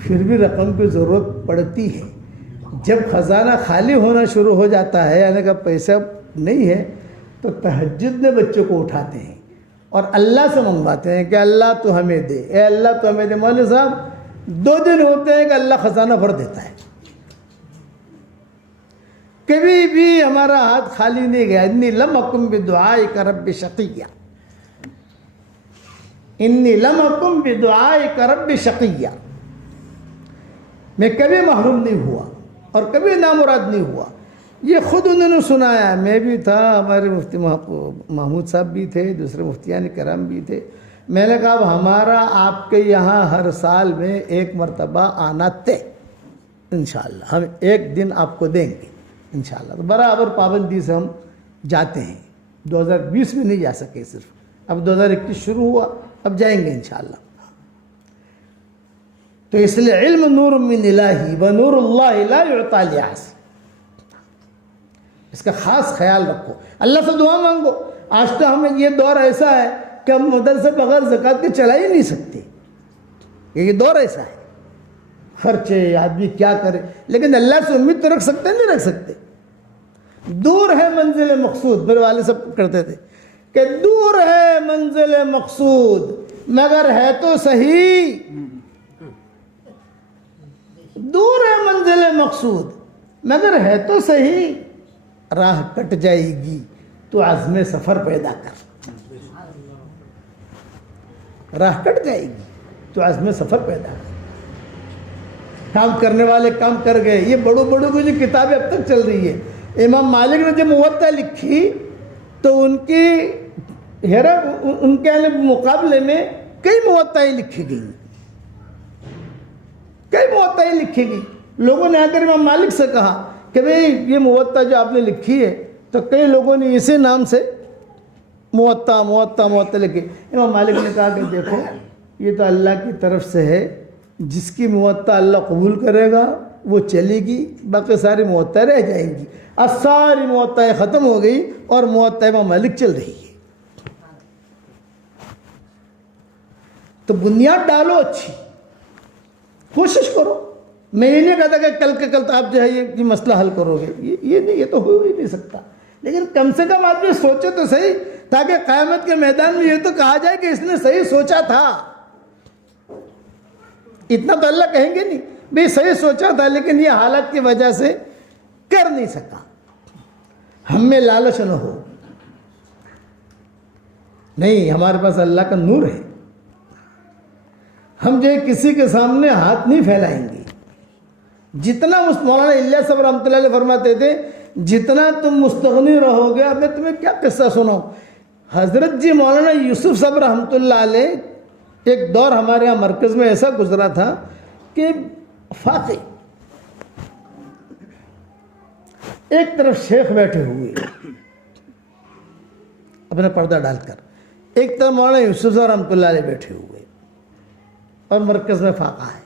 پھر بھی رقم کی ضرورت پڑتی ہے. جب خزانہ خالی ہونا شروع ہو جاتا ہے, یعنی کہ پیسہ نہیں ہے, تو تہجد میں بچوں کو اٹھاتے ہیں اور اللہ سے منگواتے ہیں کہ اللہ تو ہمیں دے, اے اللہ تو ہمیں دے. مولوی صاحب 2 دن ہوتے ہیں کہ اللہ خزانہ بھر دیتا ہے, کبھی بھی ہمارا ہاتھ خالی نہیں گیا. انی لم اکن بدعائک رب شقیہ, انی لم اکن بدعائک رب شقیہ, میں کبھی محروم نہیں ہوا اور کبھی نامراد نہیں ہوا. یہ خود انہوں نے سنایا. میں بھی تھا, ہمارے مفتی محمود صاحب بھی تھے, دوسرے مفتیان کرام بھی تھے. میں نے کہا اب ہمارا آپ کے یہاں ہر سال میں 1 مرتبہ آنا طے, انشاءاللہ ہم 1 دن آپ کو دیں گے انشاءاللہ. تو برابر پابندی سے ہم جاتے ہیں. 2020 میں نہیں جا سکے صرف, اب 2021 شروع ہوا, اب جائیں گے انشاءاللہ. تو اس لیے علم نور من الہی و نور اللہ لا یعطی لعاصی, اس کا خاص خیال رکھو, اللہ سے دعا مانگو. آج تو ہمیں یہ دور ایسا ہے کہ ہم مدرسے بغیر زکوٰۃ کے چلا ہی نہیں سکتے. یہ دور ایسا ہے, خرچے آدمی کیا کرے, لیکن اللہ سے امید تو رکھ سکتے نہیں رکھ سکتے. دور ہے منزل مقصود, میرے والد صاحب کرتے تھے کہ دور ہے منزل مقصود مگر ہے تو صحیح, دور ہے منزل مقصود مگر ہے تو صحیح. راہ کٹ جائے گی تو عزم سفر پیدا کر, راہ کٹ جائے گی تو عزم سفر پیدا کر. کام کرنے والے کام کر گئے. یہ بڑوں بڑوں کی جو کتابیں اب تک چل رہی ہے، امام مالک نے جب موطا لکھی تو ان کے مقابلے میں کئی موطائیں لکھی گئیں، کئی موطائیں لکھی گئی. لوگوں نے آ کر امام مالک سے کہا کہ بھئی یہ موطا جو آپ نے لکھی ہے، تو کئی لوگوں نے اسی نام سے موطا لکھی. امام مالک نے کہا کہ دیکھو یہ تو اللہ کی طرف سے ہے، جس کی موطا اللہ قبول کرے گا وہ چلے گی، باقی ساری موطا رہ جائیں گی. اب ساری موطا ختم ہو گئی اور موطا امام مالک چل رہی ہے. تو بنیاد ڈالو اچھی، کوشش کرو. میں یہ نہیں کہتا کہ کل کے کل تو آپ جو ہے یہ مسئلہ حل کرو گے، یہ نہیں، یہ تو ہو ہی نہیں سکتا. لیکن کم سے کم آدمی سوچے تو صحیح، تاکہ قیامت کے میدان میں یہ تو کہا جائے کہ اس نے صحیح سوچا تھا. اتنا تو اللہ کہیں گے نہیں بھئی صحیح سوچا تھا لیکن یہ حالت کی وجہ سے کر نہیں سکا. ہم میں لالچ نہ ہو. نہیں، ہمارے پاس اللہ کا نور ہے، ہم جو ہے کسی کے سامنے ہاتھ نہیں پھیلائیں گے. جتنا مولانا الیاس صاحب رحمۃ اللہ علیہ فرماتے تھے، جتنا تم مستغنی رہو گے. اب میں تمہیں کیا قصہ سناؤں. حضرت جی مولانا یوسف صاحب رحمۃ اللہ علیہ ایک دور ہمارے یہاں مرکز میں ایسا گزرا تھا کہ فاقے ایک طرف شیخ بیٹھے ہوئے اپنا پردہ ڈال کر، ایک طرف مولانا یوسف صاحب رحمۃ اللہ علیہ بیٹھے ہوئے اور مرکز میں فاقہ ہے.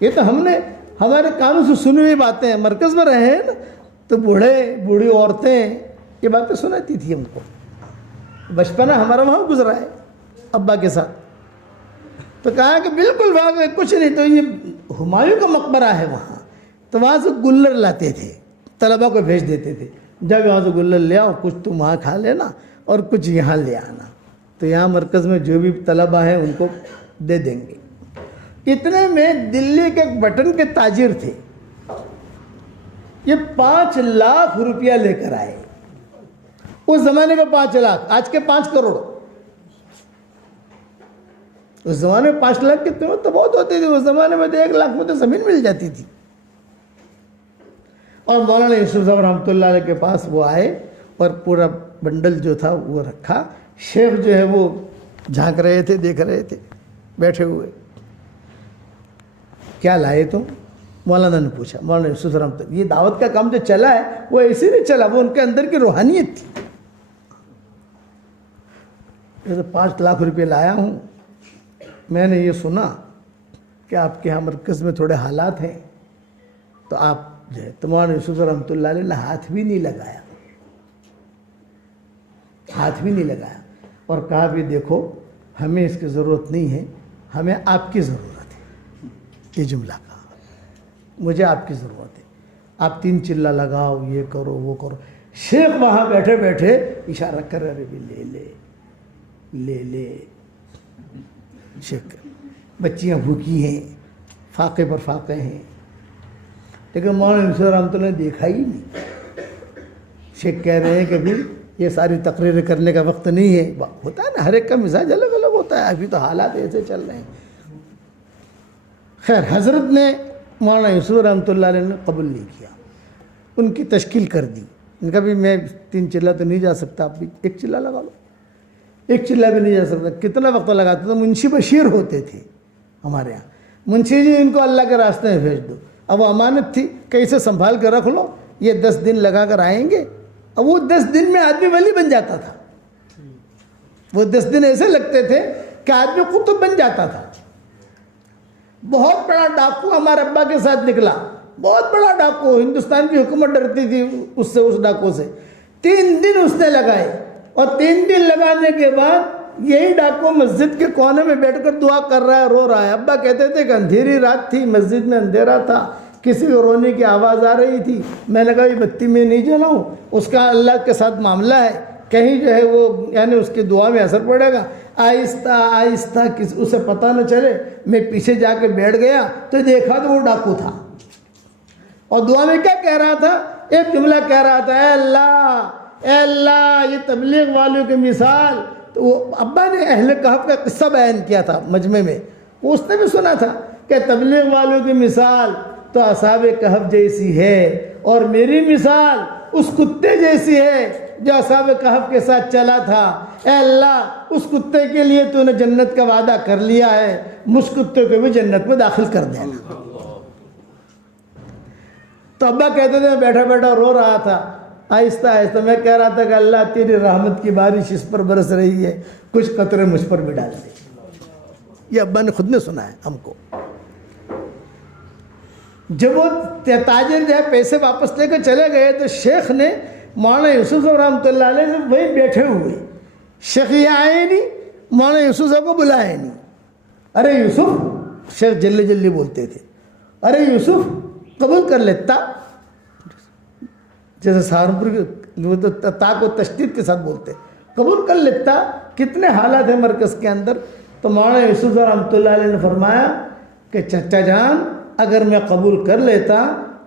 یہ تو ہم نے ہمارے کانوں سے سنی ہوئی باتیں ہیں. مرکز میں رہے ہیں نا تو بوڑھی عورتیں یہ باتیں سناتی تھی ہم کو. بچپنا ہمارا وہاں گزرا ہے ابا کے ساتھ. تو کہا کہ بالکل وہاں کچھ نہیں، تو یہ ہمایوں کا مقبرہ ہے وہاں، تو وہاں سے گلر لاتے تھے، طلبہ کو بھیج دیتے تھے، جب وہاں سے گلر لے آؤ، کچھ تم وہاں کھا لینا اور کچھ یہاں لے آنا. تو یہاں مرکز میں جو بھی طلبہ ہیں ان کو دے دیں گے. اتنے میں دلی کے ایک بٹن کے تاجر تھے، یہ 5 لاکھ روپیہ لے کر آئے. اس زمانے میں 5 لاکھ، آج کے 5 کروڑ. اس زمانے میں 5 لاکھ کی قیمت تو بہت ہوتی تھی. اس زمانے میں تو 1 لاکھ میں تو زمین مل جاتی تھی. اور مولانا یوسف صاحب رحمۃ اللہ علیہ کے پاس وہ آئے اور پورا بنڈل جو تھا وہ رکھا. شیخ جو ہے وہ جھانک رہے تھے، دیکھ رہے تھے بیٹھے ہوئے. کیا لائے تم؟ مولانا نے پوچھا. مولانا یوسف رحمۃ اللہ، یہ دعوت کا کام جو چلا ہے وہ ایسے نہیں چلا، وہ ان کے اندر کی روحانیت تھی. 5 لاکھ روپے لایا ہوں. میں نے یہ سنا کہ آپ کے یہاں مرکز میں تھوڑے حالات ہیں، تو آپ جو ہے. تو مولانا یوسف رحمۃ اللہ علیہ نے ہاتھ بھی نہیں لگایا، ہاتھ بھی نہیں لگایا، اور کہا بھی دیکھو ہمیں اس کی ضرورت نہیں ہے، ہمیں آپ کی ضرورت ہے. یہ جملہ کہا، مجھے آپ کی ضرورت ہے، آپ 3 چلہ لگاؤ، یہ کرو وہ کرو. شیخ وہاں بیٹھے بیٹھے اشارہ کر رہے بھی لے لے لے لے. شیخ بچیاں بھوکی ہیں، فاقے پر فاقے ہیں، لیکن مولانا یوسف رحمۃ اللہ نے دیکھا ہی نہیں. شیخ کہہ رہے ہیں کہ بھی یہ ساری تقریریں کرنے کا وقت نہیں ہے. ہوتا ہے نا، ہر ایک کا مزاج الگ الگ ہوتا ہے، ابھی تو حالات ایسے چل رہے ہیں. خیر، حضرت نے مولانا یوسف رحمۃ اللہ علیہ نے قبول نہیں کیا، ان کی تشکیل کر دی. ان کا بھی میں 3 چلہ تو نہیں جا سکتا، آپ بھی 1 چلہ لگا لو. 1 چلہ بھی نہیں جا سکتا. کتنا وقت لگاتا تھا؟ منشی بشیر ہوتے تھے ہمارے یہاں. منشی جی ان کو اللہ کے راستے میں بھیج دو. اب وہ امانت تھی کہ اسے سنبھال کے رکھ لو، یہ 10 دن لگا کر آئیں گے. اب وہ 10 دن میں آدمی ولی بن جاتا تھا. وہ 10 دن ایسے لگتے تھے کہ آدمی قطب بن جاتا تھا. بہت بڑا ڈاکو ہمارے ابا کے ساتھ نکلا، بہت بڑا ڈاکو. ہندوستان کی حکومت ڈرتی تھی اس ڈاکو سے. 3 دن اس نے لگائے، اور 3 دن لگانے کے بعد یہی ڈاکو مسجد کے کونے میں بیٹھ کر دعا کر رہا ہے، رو رہا ہے. ابا کہتے تھے کہ اندھیری رات تھی، مسجد میں اندھیرا تھا، کسی کو رونے کی آواز آ رہی تھی. میں نے کہا یہ بتی میں نہیں جلاؤں، اس کا اللہ کے ساتھ معاملہ ہے، کہیں جو ہے وہ یعنی اس کی دعا میں اثر پڑے گا. آہستہ آہستہ اسے پتہ نہ چلے. میں پیچھے جا کے بیٹھ گیا تو دیکھا تو وہ ڈاکو تھا، اور دعا میں کیا کہہ رہا تھا؟ ایک جملہ کہہ رہا تھا، اے اللہ یہ تبلیغ والوں کی مثال. تو وہ ابا نے اہل کہف کا قصہ بیان کیا تھا مجمع میں. اس نے بھی سنا تھا کہ تبلیغ والوں کی مثال تو اصحاب کہف جیسی ہے اور میری مثال اس کتے جیسی ہے جو اصحاب کہف کے ساتھ چلا تھا. اے اللہ اس کتے کے لیے تو نے جنت کا وعدہ کر لیا ہے, مجھ کتے کو بھی جنت میں داخل کر دینا. تو ابا کہتے تھے میں بیٹھا بیٹھا رو رہا تھا آہستہ آہستہ, میں کہہ رہا تھا کہ اللہ تیری رحمت کی بارش اس پر برس رہی ہے, کچھ قطرے مجھ پر بھی ڈال دے. یہ ابا نے خود نے سنا ہے ہم کو. جب وہ تاجر جو ہے پیسے واپس لے کے چلے گئے تو شیخ نے مولانا یوسف صاحب رحمۃ اللہ علیہ سے وہیں بیٹھے ہوئے, شیخ یہ آئے نہیں, مولانا یوسف صاحب کو بلائے نہیں. ارے یوسف, شیخ جلدی جلدی بولتے تھے, ارے یوسف قبول کر لیتا, جیسے سہارنپور کی تا کو تشدید کے ساتھ بولتے, قبول کر لیتا. کتنے حالات ہیں مرکز کے اندر. تو مولانا یوسف صاحب رحمۃ اللہ علیہ نے فرمایا کہ چچا جان اگر میں قبول کر لیتا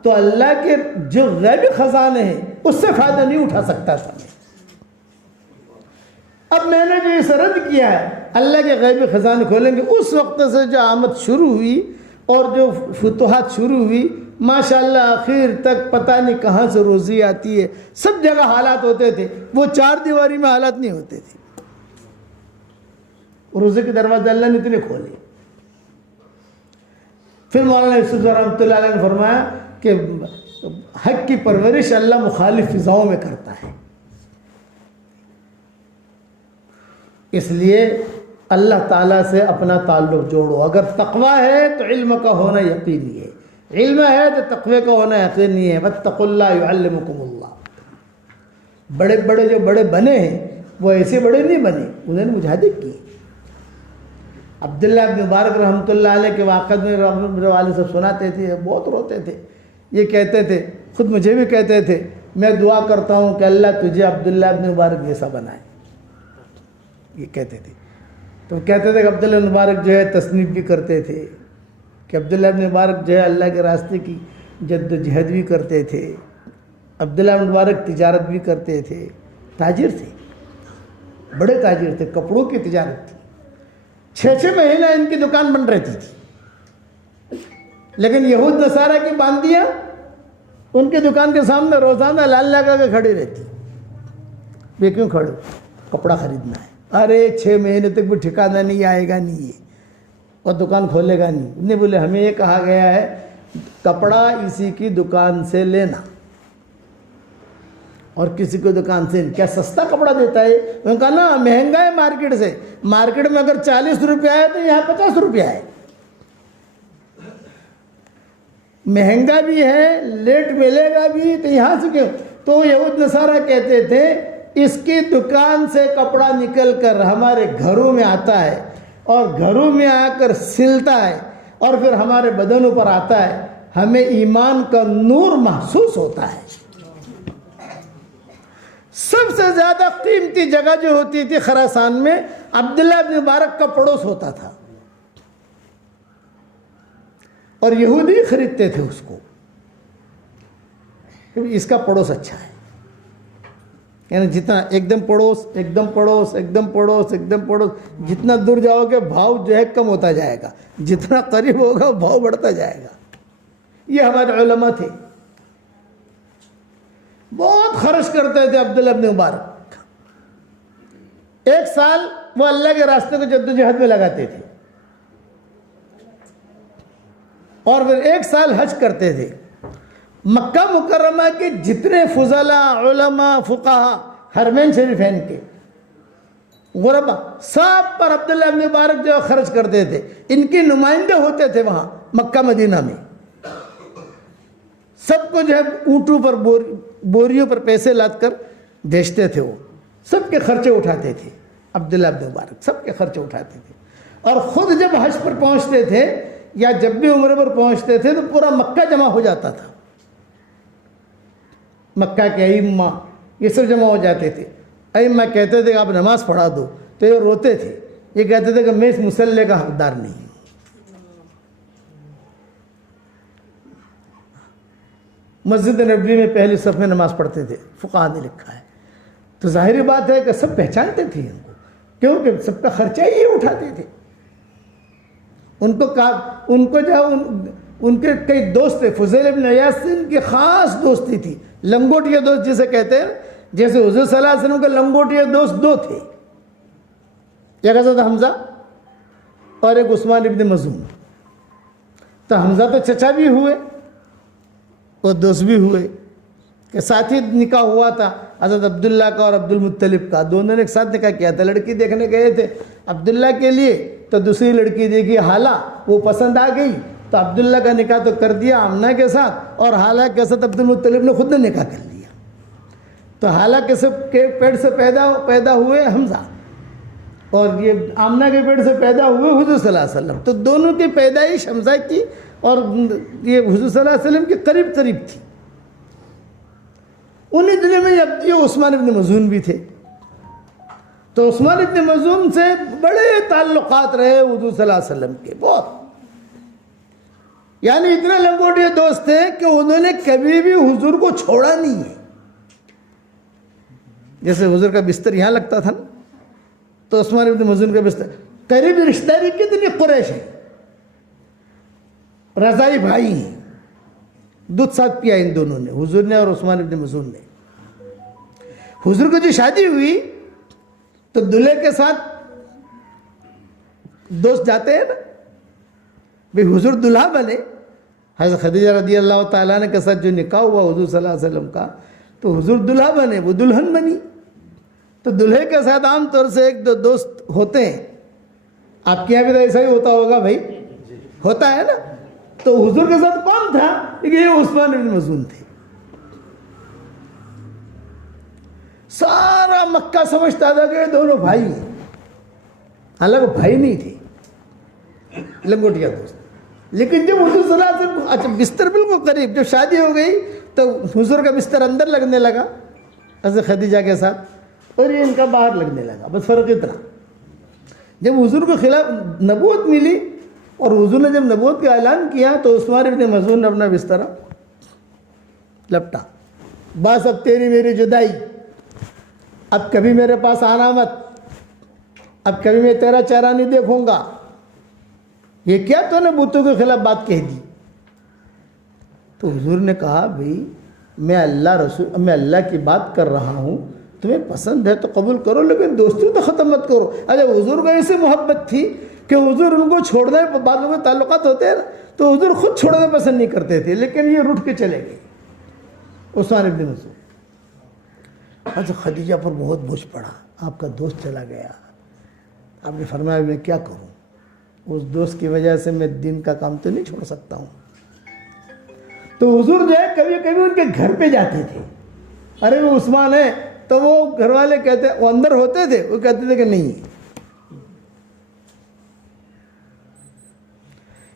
تو اللہ کے جو غیبی خزانے ہیں اس سے فائدہ نہیں اٹھا سکتا تھا. اب میں نے جو اس رد کیا ہے, اللہ کے غیبی خزانے کھولیں گے. اس وقت سے جو آمد شروع ہوئی اور جو فتوحات شروع ہوئی, ماشاءاللہ آخر تک پتہ نہیں کہاں سے روزی آتی ہے. سب جگہ حالات ہوتے تھے, وہ چار دیواری میں حالات نہیں ہوتے تھے. روزے کے دروازے اللہ نے اتنے کھولے. پھر مولانا یوسف رحمۃ اللہ علیہ نے فرمایا کہ حق کی پرورش اللہ مخالف فضاؤں میں کرتا ہے. اس لیے اللہ تعالیٰ سے اپنا تعلق جوڑو. اگر تقویٰ ہے تو علم کا ہونا یقینی ہے, علم ہے تو تقوی کا ہونا یقینی ہے. واتقوا اللہ یعلمکم اللہ. بڑے بڑے جو بڑے بنے ہیں وہ ایسے بڑے نہیں بنے, انہوں نے مجاہدے کی. عبداللہ ابن مبارک رحمۃ اللہ علیہ کے واقعات میں میرے والد صاحب سناتے تھے, بہت روتے تھے. یہ کہتے تھے, خود مجھے بھی کہتے تھے, میں دعا کرتا ہوں کہ اللہ تجھے عبداللہ ابن مبارک جیسا بنائے. یہ کہتے تھے. تو کہتے تھے کہ عبداللہ ابن مبارک جو ہے تصنیف بھی کرتے تھے, کہ عبداللہ ابن مبارک جو ہے اللہ کے راستے کی جد و جہد بھی کرتے تھے. عبداللہ ابن مبارک تجارت بھی کرتے تھے, تاجر تھے, بڑے تاجر تھے, کپڑوں کی تجارت تھی. 6 مہینہ ان کی دکان بن رہتی تھی, لیکن یہود نصارہ کی باندیاں ان کی دکان کے سامنے روزانہ لال لگا کے کھڑی رہتی. یہ کیوں کھڑے؟ کپڑا خریدنا ہے. ارے 6 مہینے تک بھی ٹھکانہ نہیں آئے گا نہیں یہ, اور دکان کھولے گا نہیں. انہیں بولے ہمیں یہ کہا گیا ہے کپڑا اسی کی دکان سے لینا اور کسی کو دکان سے. کیا سستا کپڑا دیتا ہے؟ انہوں نے کہا نا مہنگا ہے مارکیٹ سے. مارکیٹ میں اگر 40 روپیہ ہے تو یہاں 50 روپیہ ہے. مہنگا بھی ہے, لیٹ ملے گا بھی, تو یہاں سے کیوں؟ تو یہود نصارہ کہتے تھے اس کی دکان سے کپڑا نکل کر ہمارے گھروں میں آتا ہے اور گھروں میں آ کر سلتا ہے اور پھر ہمارے بدنوں پر آتا ہے, ہمیں ایمان کا نور محسوس ہوتا ہے. سب سے زیادہ قیمتی جگہ جو ہوتی تھی خراسان میں, عبداللہ ابن مبارک کا پڑوس ہوتا تھا اور یہودی خریدتے تھے اس کو, اس کا پڑوس اچھا ہے. یعنی جتنا ایک دم پڑوس, ایک دم پڑوس, ایک دم پڑوس, ایک دم پڑوس, جتنا دور جاؤ گے بھاؤ جو ہے کم ہوتا جائے گا, جتنا قریب ہوگا بھاؤ بڑھتا جائے گا. یہ ہمارے علماء تھے, بہت خرچ کرتے تھے عبداللہ ابن مبارک. 1 سال وہ اللہ کے راستے کو جد و جہد میں لگاتے تھے اور پھر 1 سال حج کرتے تھے. مکہ مکرمہ کے جتنے فضلاء, علماء, فقہا, حرمین شریفین کے غربا, سب پر عبداللہ ابن مبارک جو خرچ کرتے تھے. ان کے نمائندے ہوتے تھے وہاں مکہ مدینہ میں. سب کو جو ہے اونٹوں پر بوریوں پر پیسے لاد کر بھیجتے تھے. وہ سب کے خرچے اٹھاتے تھے. عبداللہ ابن مبارک سب کے خرچے اٹھاتے تھے اور خود جب حج پر پہنچتے تھے یا جب بھی عمرے پر پہنچتے تھے تو پورا مکہ جمع ہو جاتا تھا. مکہ کے ائمہ یہ سب جمع ہو جاتے تھے. ائمہ کہتے تھے کہ آپ نماز پڑھا دو, تو یہ روتے تھے. یہ کہتے تھے کہ میں اس مصلی کا حقدار نہیں ہوں. مسجد نبوی میں پہلی صف میں نماز پڑھتے تھے, فقہا نے لکھا ہے. تو ظاہری بات ہے کہ سب پہچانتے تھے ان کو, کیونکہ سب کا خرچہ ہی اٹھاتے تھے. ان کو جو ان کے کئی دوست تھے. فضیل ابن عیاض سے ان کی خاص دوستی تھی, لنگوٹیا دوست جسے کہتے ہیں. جیسے حضور صلی اللہ علیہ وسلم کے لنگوٹیا دوست دو تھے, ایک حضرت حمزہ اور ایک عثمان ابن مظعون. تو حمزہ تو چچا بھی ہوئے اور دوست بھی ہوئے, کہ ساتھ ہی نکاح ہوا تھا حضرت عبداللہ کا اور عبد المطلب کا. دونوں نے ایک ساتھ نکاح کیا تھا. لڑکی دیکھنے گئے تھے عبداللہ کے لیے, تو دوسری لڑکی دیکھی حالہ, وہ پسند آ گئی, تو عبداللہ کا نکاح تو کر دیا آمنہ کے ساتھ, اور حالہ کے ساتھ عبد المطلب نے خود نے نکاح کر لیا. تو حالہ کے پیٹ سے پیدا ہوئے حمزہ, اور یہ آمنہ کے پیٹ سے پیدا ہوئے حضور صلی اللہ علیہ وسلم. تو دونوں کی پیدائش حمزہ کی اور یہ حضور صلی اللہ علیہ وسلم کے قریب قریب تھی. انہی دنوں میں یہ عثمان ابن مظعون بھی تھے. تو عثمان ابن مظعون سے بڑے تعلقات رہے حضور صلی اللہ علیہ وسلم کے, بہت, یعنی اتنے لنگوٹے دوست تھے کہ انہوں نے کبھی بھی حضور کو چھوڑا نہیں ہے. جیسے حضور کا بستر یہاں لگتا تھا نا, تو عثمان ابن مظعون کا بستر قریبی رشتہ داری کتنی قریش ہے, رضائی بھائی ہیں. دودھ ساتھ پیا ان دونوں نے, حضور نے اور عثمان ابن مظعون نے. حضور کو جو شادی ہوئی تو دلہے کے ساتھ دوست جاتے ہیں نا, بھئی حضور دلہا بنے. حضرت خدیجہ رضی اللہ تعالیٰ عنہ کے ساتھ جو نکاح ہوا حضور صلی اللہ علیہ وسلم کا, تو حضور دلہا بنے, وہ دلہن بنی. تو دلہے کے ساتھ عام طور سے ایک دو دوست ہوتے ہیں. آپ کے یہاں بھی تو ایسا ہی ہوتا ہوگا بھائی, ہوتا ہے نا. تو حضور کے ساتھ کون تھا؟ یہ عثمان ابن مظعون تھے. سارا مکہ سمجھتا تھا کہ یہ دونوں بھائی ہیں, حالانکہ بھائی نہیں تھے, لنگوٹیا دوست. لیکن جب حضور صلی اللہ علیہ وسلم, اچھا بستر بالکل قریب, جب شادی ہو گئی تو حضور کا بستر اندر لگنے لگا حضرت خدیجہ کے ساتھ, اور یہ ان کا باہر لگنے لگا. بس فرق اتنا, جب حضور کو خلاف نبوت ملی اور حضور نے جب نبوت کا اعلان کیا تو عثمان ابن مظعون نے اپنا بستر لپٹا, بس اب تیری میری جدائی, اب کبھی میرے پاس آنا مت, اب کبھی میں تیرا چہرہ نہیں دیکھوں گا. یہ کیا تو نے بتوں کے خلاف بات کہہ دی؟ تو حضور نے کہا بھئی میں اللہ کی بات کر رہا ہوں, تمہیں پسند ہے تو قبول کرو, لیکن دوستی تو ختم مت کرو. اچھا حضور کو ایسی محبت تھی کہ حضور ان کو چھوڑنے, بعض لوگوں کے تعلقات ہوتے ہیں تو حضور خود چھوڑنا پسند نہیں کرتے تھے, لیکن یہ روٹ کے چلے گئے عثمان ابن مظعون. حضرت خدیجہ پر بہت بوجھ پڑا, آپ کا دوست چلا گیا. آپ نے فرمایا میں کیا کروں, اس دوست کی وجہ سے میں دین کا کام تو نہیں چھوڑ سکتا ہوں. تو حضور جو ہے کبھی کبھی ان کے گھر پہ جاتے تھے. ارے وہ عثمان ہے, تو وہ گھر والے کہتے, وہ اندر ہوتے تھے, وہ کہتے تھے کہ نہیں.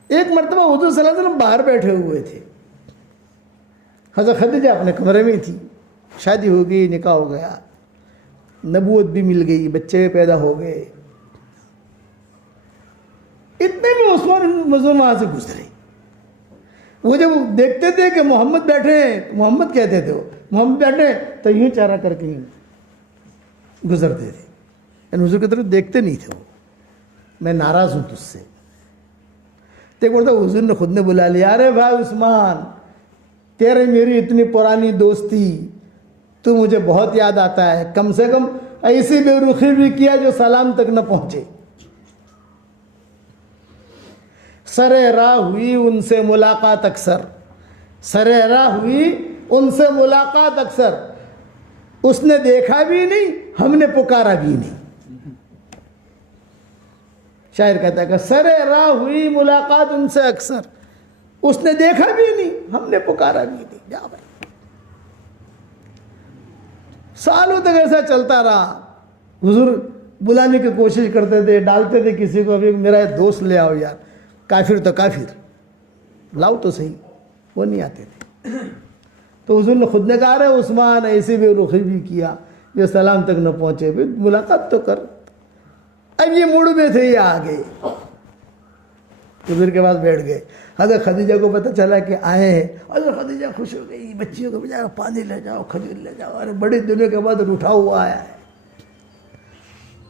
ایک مرتبہ حضور صلی اللہ علیہ وسلم باہر بیٹھے ہوئے تھے, حضرت خدیجہ اپنے کمرے میں تھی, شادی ہو گئی, نکاح ہو گیا, نبوت بھی مل گئی, بچے پیدا ہو گئے. اتنے میں عثمان مظعون وہاں سے گزرے. وہ جب دیکھتے تھے کہ محمد بیٹھے ہیں, محمد کہتے تھے, وہ محمد بیٹھے تو یوں چارہ کر کے گزرتے تھے, یعنی حضور کی طرف دیکھتے نہیں تھے. وہ میں ناراض ہوں تجھ سے. تو ایک بولتا حضور نے خود نے بلا لیا, ارے بھائی عثمان, تیرے میری اتنی پرانی دوستی, تو مجھے بہت یاد آتا ہے, کم سے کم ایسی بے رخی بھی کیا جو سلام تک نہ پہنچے. سرے راہ ہوئی ان سے ملاقات اکثر, سرے راہ ہوئی ان سے ملاقات اکثر, اس نے دیکھا بھی نہیں, ہم نے پکارا بھی نہیں. شاعر کہتا ہے کہ سرے راہ ہوئی ملاقات ان سے اکثر, اس نے دیکھا بھی نہیں, ہم نے پکارا بھی نہیں. جا بھائی, سالوں تک ایسا چلتا رہا. حضور بلانے کی کوشش کرتے تھے, ڈالتے تھے کسی کو, ابھی میرا دوست لے آؤ یار, کافر تو کافر, لاؤ تو صحیح, وہ نہیں آتے تھے. تو حضور نے خود نے کہا رہے عثمان ایسی بے رخی بھی کیا جو سلام تک نہ پہنچے, ملاقات تو کر. اب یہ موڑ میں تھے, یہ آ گئے, حضور کے پاس بیٹھ گئے. حضرت خدیجہ کو پتہ چلا کہ آئے ہیں. حضرت خدیجہ خوش ہو گئی, بچیوں کو بجا پانی لے جاؤ, کھجور لے جاؤ, ارے بڑے دنوں کے بعد روٹھا ہوا آیا ہے.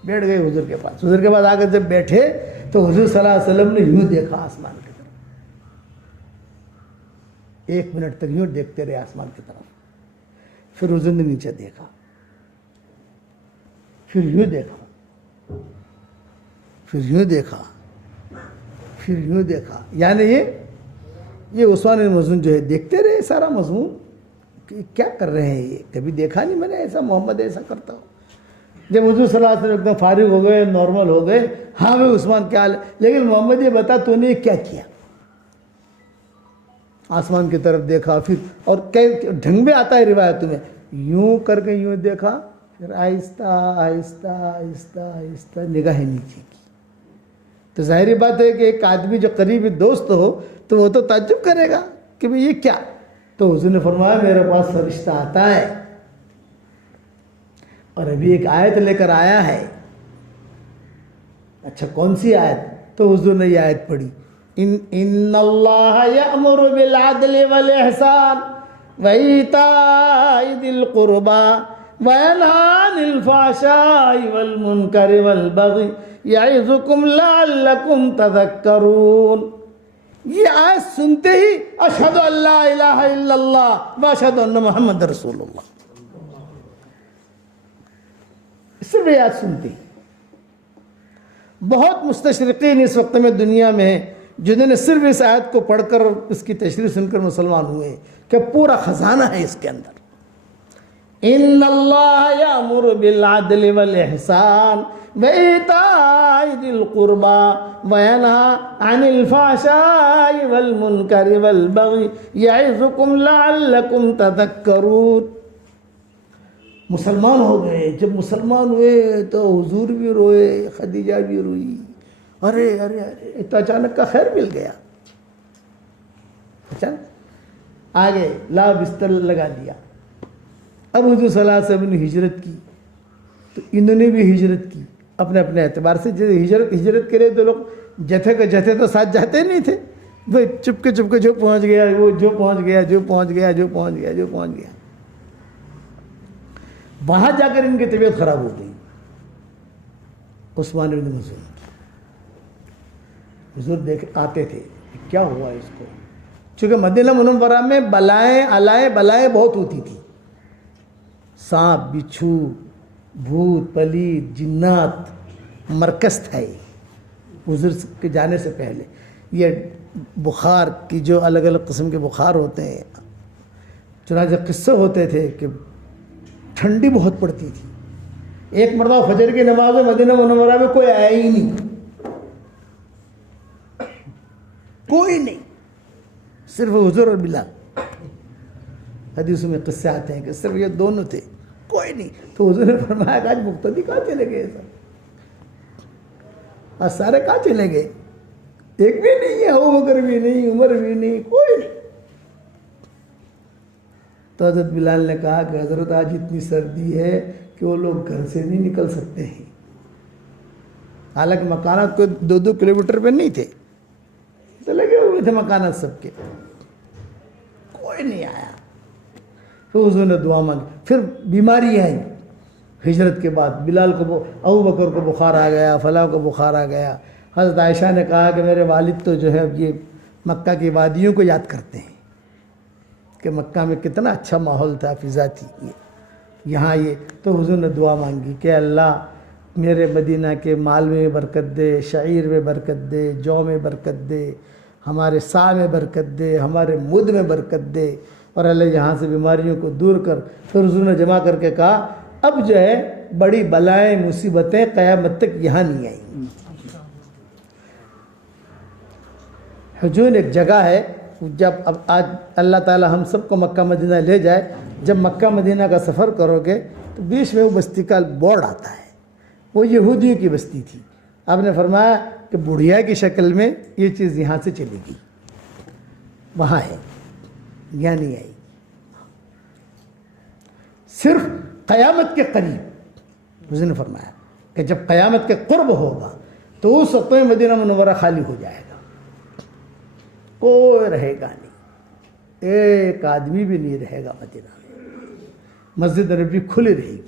بیٹھ گئے حضور کے پاس. حضور کے پاس آ کر جب بیٹھے تو حضور صلی اللہ علیہ وسلم نے یوں دیکھا آسمان کی طرف، 1 منٹ تک یوں دیکھتے رہے آسمان کی طرف. پھر حضور نے نیچے دیکھا، پھر یوں دیکھا، پھر یوں دیکھا، پھر یوں دیکھا. یعنی یہ عثمان بن مظعون جو ہے دیکھتے رہے سارا مضمون کہ کیا کر رہے ہیں یہ، کبھی دیکھا نہیں میں نے ایسا محمد ایسا کرتا ہو. جب حضور صلی اللہ علیہ وسلم ایک دم فارغ ہو گئے، نارمل ہو گئے، ہاں میں عثمان کیا حال ہے، لیکن محمد یہ بتا تو نے کیا کیا. آسمان کی طرف دیکھا، پھر اور کئی ڈھنگ میں آتا ہے روایتوں میں، یوں کر کے یوں دیکھا، پھر آہستہ آہستہ آہستہ آہستہ نگاہیں نیچے کی. تو ظاہری بات ہے کہ ایک آدمی جو قریبی دوست ہو تو وہ تو تعجب کرے گا کہ بھئی یہ کیا. تو حضور نے فرمایا میرے پاس فرشتہ آتا ہے اور ابھی ایک آیت لے کر آیا ہے. اچھا کون سی آیت؟ تو حضور نے یہ آیت پڑھی، ان اللہ یأمر بالعدل والاحسان وایتاء ذی القربی وینہی عن الفحشاء والمنکر والبغی یعظکم لعلکم تذکرون. یہ آیت سنتے ہی اشہد ان لا الہ الا اللہ واشہد ان محمد رسول اللہ، صرف یہ آیت سنتے ہی. بہت مستشرقین اس وقت میں دنیا میں ہیں جنہوں نے صرف اس آیت کو پڑھ کر اور اس کی تشریح سن کر مسلمان ہوئے کہ پورا خزانہ ہے اس کے اندر. ان اللہ یامر بالعدل والاحسان وایتاء ذی القربی وینہی عن الفحشاء والمنکر والبغی یعظکم لعلکم تذکرون. مسلمان ہو گئے. جب مسلمان ہوئے تو حضور بھی روئے، خدیجہ بھی روئی، ارے ارے ارے تو اچانک کا خیر مل گیا. اچانک آگے لا بستر لگا دیا. اب حضور صلی اللہ علیہ وسلم نے ہجرت کی تو انہوں نے بھی ہجرت کی اپنے اپنے اعتبار سے. ہجرت کے لیے تو لوگ جتھے کے جتھے تو ساتھ جاتے نہیں تھے، وہ چپ کے جو پہنچ گیا وہ جو پہنچ گیا جو پہنچ گیا جو پہنچ گیا جو پہنچ گیا. وہاں جا کر ان کی طبیعت خراب ہو گئی. عثمان بن مظعون حضور دیکھ آتے تھے کیا ہوا اس کو، چونکہ مدینہ منورہ میں بلائیں بہت ہوتی تھی. سانپ، بچھو، بھوت، پلید، جنات مرکز تھا یہ حضور کے جانے سے پہلے. یہ بخار کی جو الگ الگ قسم کے بخار ہوتے ہیں، چنانچہ قصے ہوتے تھے کہ ٹھنڈی بہت پڑتی تھی. ایک مرتبہ فجر کی نماز میں مدینہ منورہ میں کوئی آیا ہی نہیں، کوئی نہیں، صرف حضور اور بلال. حدیثوں میں قصے آتے ہیں کہ صرف یہ دونوں تھے، کوئی نہیں. تو حضور نے فرمایا کہ آج مقتدی کہاں چلے گئے سب، آج سارے کہاں چلے گئے، ایک بھی نہیں ہے، ابوبکر بھی نہیں، عمر بھی نہیں، کوئی نہیں. تو حضرت بلال نے کہا کہ حضرت آج اتنی سردی ہے کہ وہ لوگ گھر سے نہیں نکل سکتے ہیں. حالانکہ مکانات کوئی 2 کلومیٹر پہ نہیں تھے، تو لگے ہوئے تھے مکانات سب کے، کوئی نہیں آیا. تو حضور نے دعا مانگی. پھر بیماری آئی ہجرت کے بعد، بلال کو ابوبکر کو بخار آ گیا، فلاں کو بخار آ گیا. حضرت عائشہ نے کہا کہ میرے والد تو جو ہے یہ مکہ کی وادیوں کو یاد کرتے ہیں کہ مکہ میں کتنا اچھا ماحول تھا، فضا تھی یہاں یہ. تو حضور نے دعا مانگی کہ اللہ میرے مدینہ کے مال میں برکت دے، شعیر میں برکت دے، جو میں برکت دے، ہمارے سا میں برکت دے، ہمارے مد میں برکت دے، اور اللہ یہاں سے بیماریوں کو دور کر. پھر حضور نے جمع کر کے کہا اب جو ہے بڑی بلائیں مصیبتیں قیامت تک یہاں نہیں آئیں. حجون ایک جگہ ہے، جب اب آج اللہ تعالی ہم سب کو مکہ مدینہ لے جائے، جب مکہ مدینہ کا سفر کرو گے تو بیچ میں وہ بستی کا بورڈ آتا ہے، وہ یہودیوں کی بستی تھی. آپ نے فرمایا کہ بڑھیا کی شکل میں یہ چیز یہاں سے چلے گی، وہاں ہے، یہاں نہیں آئی. صرف قیامت کے قریب حضور نے فرمایا کہ جب قیامت کے قرب ہوگا تو اس وقت میں مدینہ منورہ خالی ہو جائے گا، کوئی رہے گا نہیں، ایک آدمی بھی نہیں رہے گا مدینہ میں. مسجد نبوی کھلی رہے گی،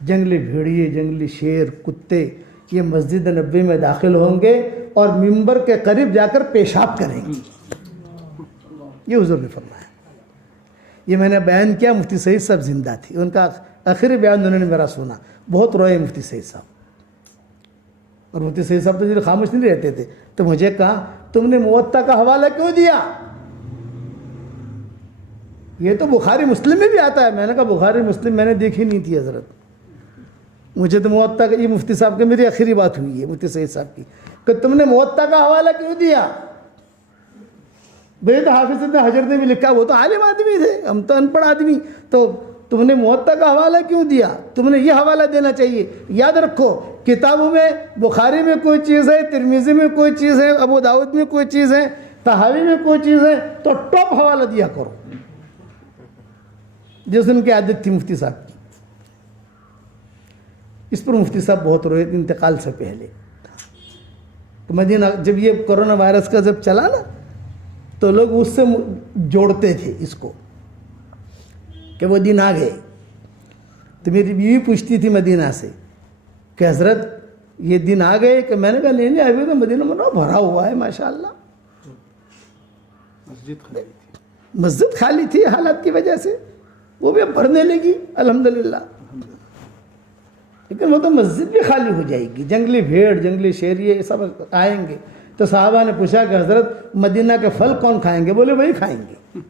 جنگلی بھیڑیے، جنگلی شیر، کتے یہ مسجد نبوی میں داخل ہوں گے اور ممبر کے قریب جا کر پیشاب کریں گے. یہ حضور نے فرمایا. یہ میں نے بیان کیا، مفتی سعید صاحب زندہ تھی، ان کا آخری بیان انہوں نے میرا سنا، بہت روئے مفتی سعید صاحب. اور مفتی سعید صاحب تو خاموش نہیں رہتے تھے، تو مجھے کہا تم نے موطا کا حوالہ کیوں دیا؟ یہ تو بخاری مسلم میں بھی آتا ہے. میں نے کہا بخاری مسلم میں نے دیکھی نہیں تھی حضرت، مجھے تو موطا کا، یہ مفتی صاحب کی میری آخری بات ہوئی ہے مفتی سعید صاحب کی، کہ تم نے موطا کا حوالہ کیوں دیا؟ بھئی تو حافظ ابن حجر نے بھی لکھا، وہ تو عالم آدمی تھے، ہم تو ان پڑھ آدمی، تو تم نے موطا کا حوالہ کیوں دیا؟ تم نے یہ حوالہ دینا چاہیے. یاد رکھو کتابوں میں بخاری میں کوئی چیز ہے، ترمذی میں کوئی چیز ہے، ابو داؤد میں کوئی چیز ہے، طحاوی میں کوئی چیز ہے، تو ٹاپ حوالہ دیا کرو، جس ان کی عادت تھی مفتی صاحب کی. اس پر مفتی صاحب بہت روئے انتقال سے پہلے. مدینہ جب یہ کرونا وائرس کا جب چلا نا، تو لوگ اس سے جوڑتے تھے اس کو کہ وہ دن آ گئے. تو میری بیوی پوچھتی تھی مدینہ سے کہ حضرت یہ دن آ گئے، کہ میں نے کہا نہیں ابھی تو مدینہ منورہ بھرا ہوا ہے ماشاءاللہ. مسجد خالی تھی حالات کی وجہ سے، وہ بھی اب بھرنے لگی الحمدللہ. لیکن وہ تو مسجد بھی خالی ہو جائے گی، جنگلی بھیڑ، جنگلی شیریے یہ سب آئیں گے. تو صحابہ نے پوچھا کہ حضرت مدینہ کے پھل کون کھائیں گے؟ بولے وہی کھائیں گے.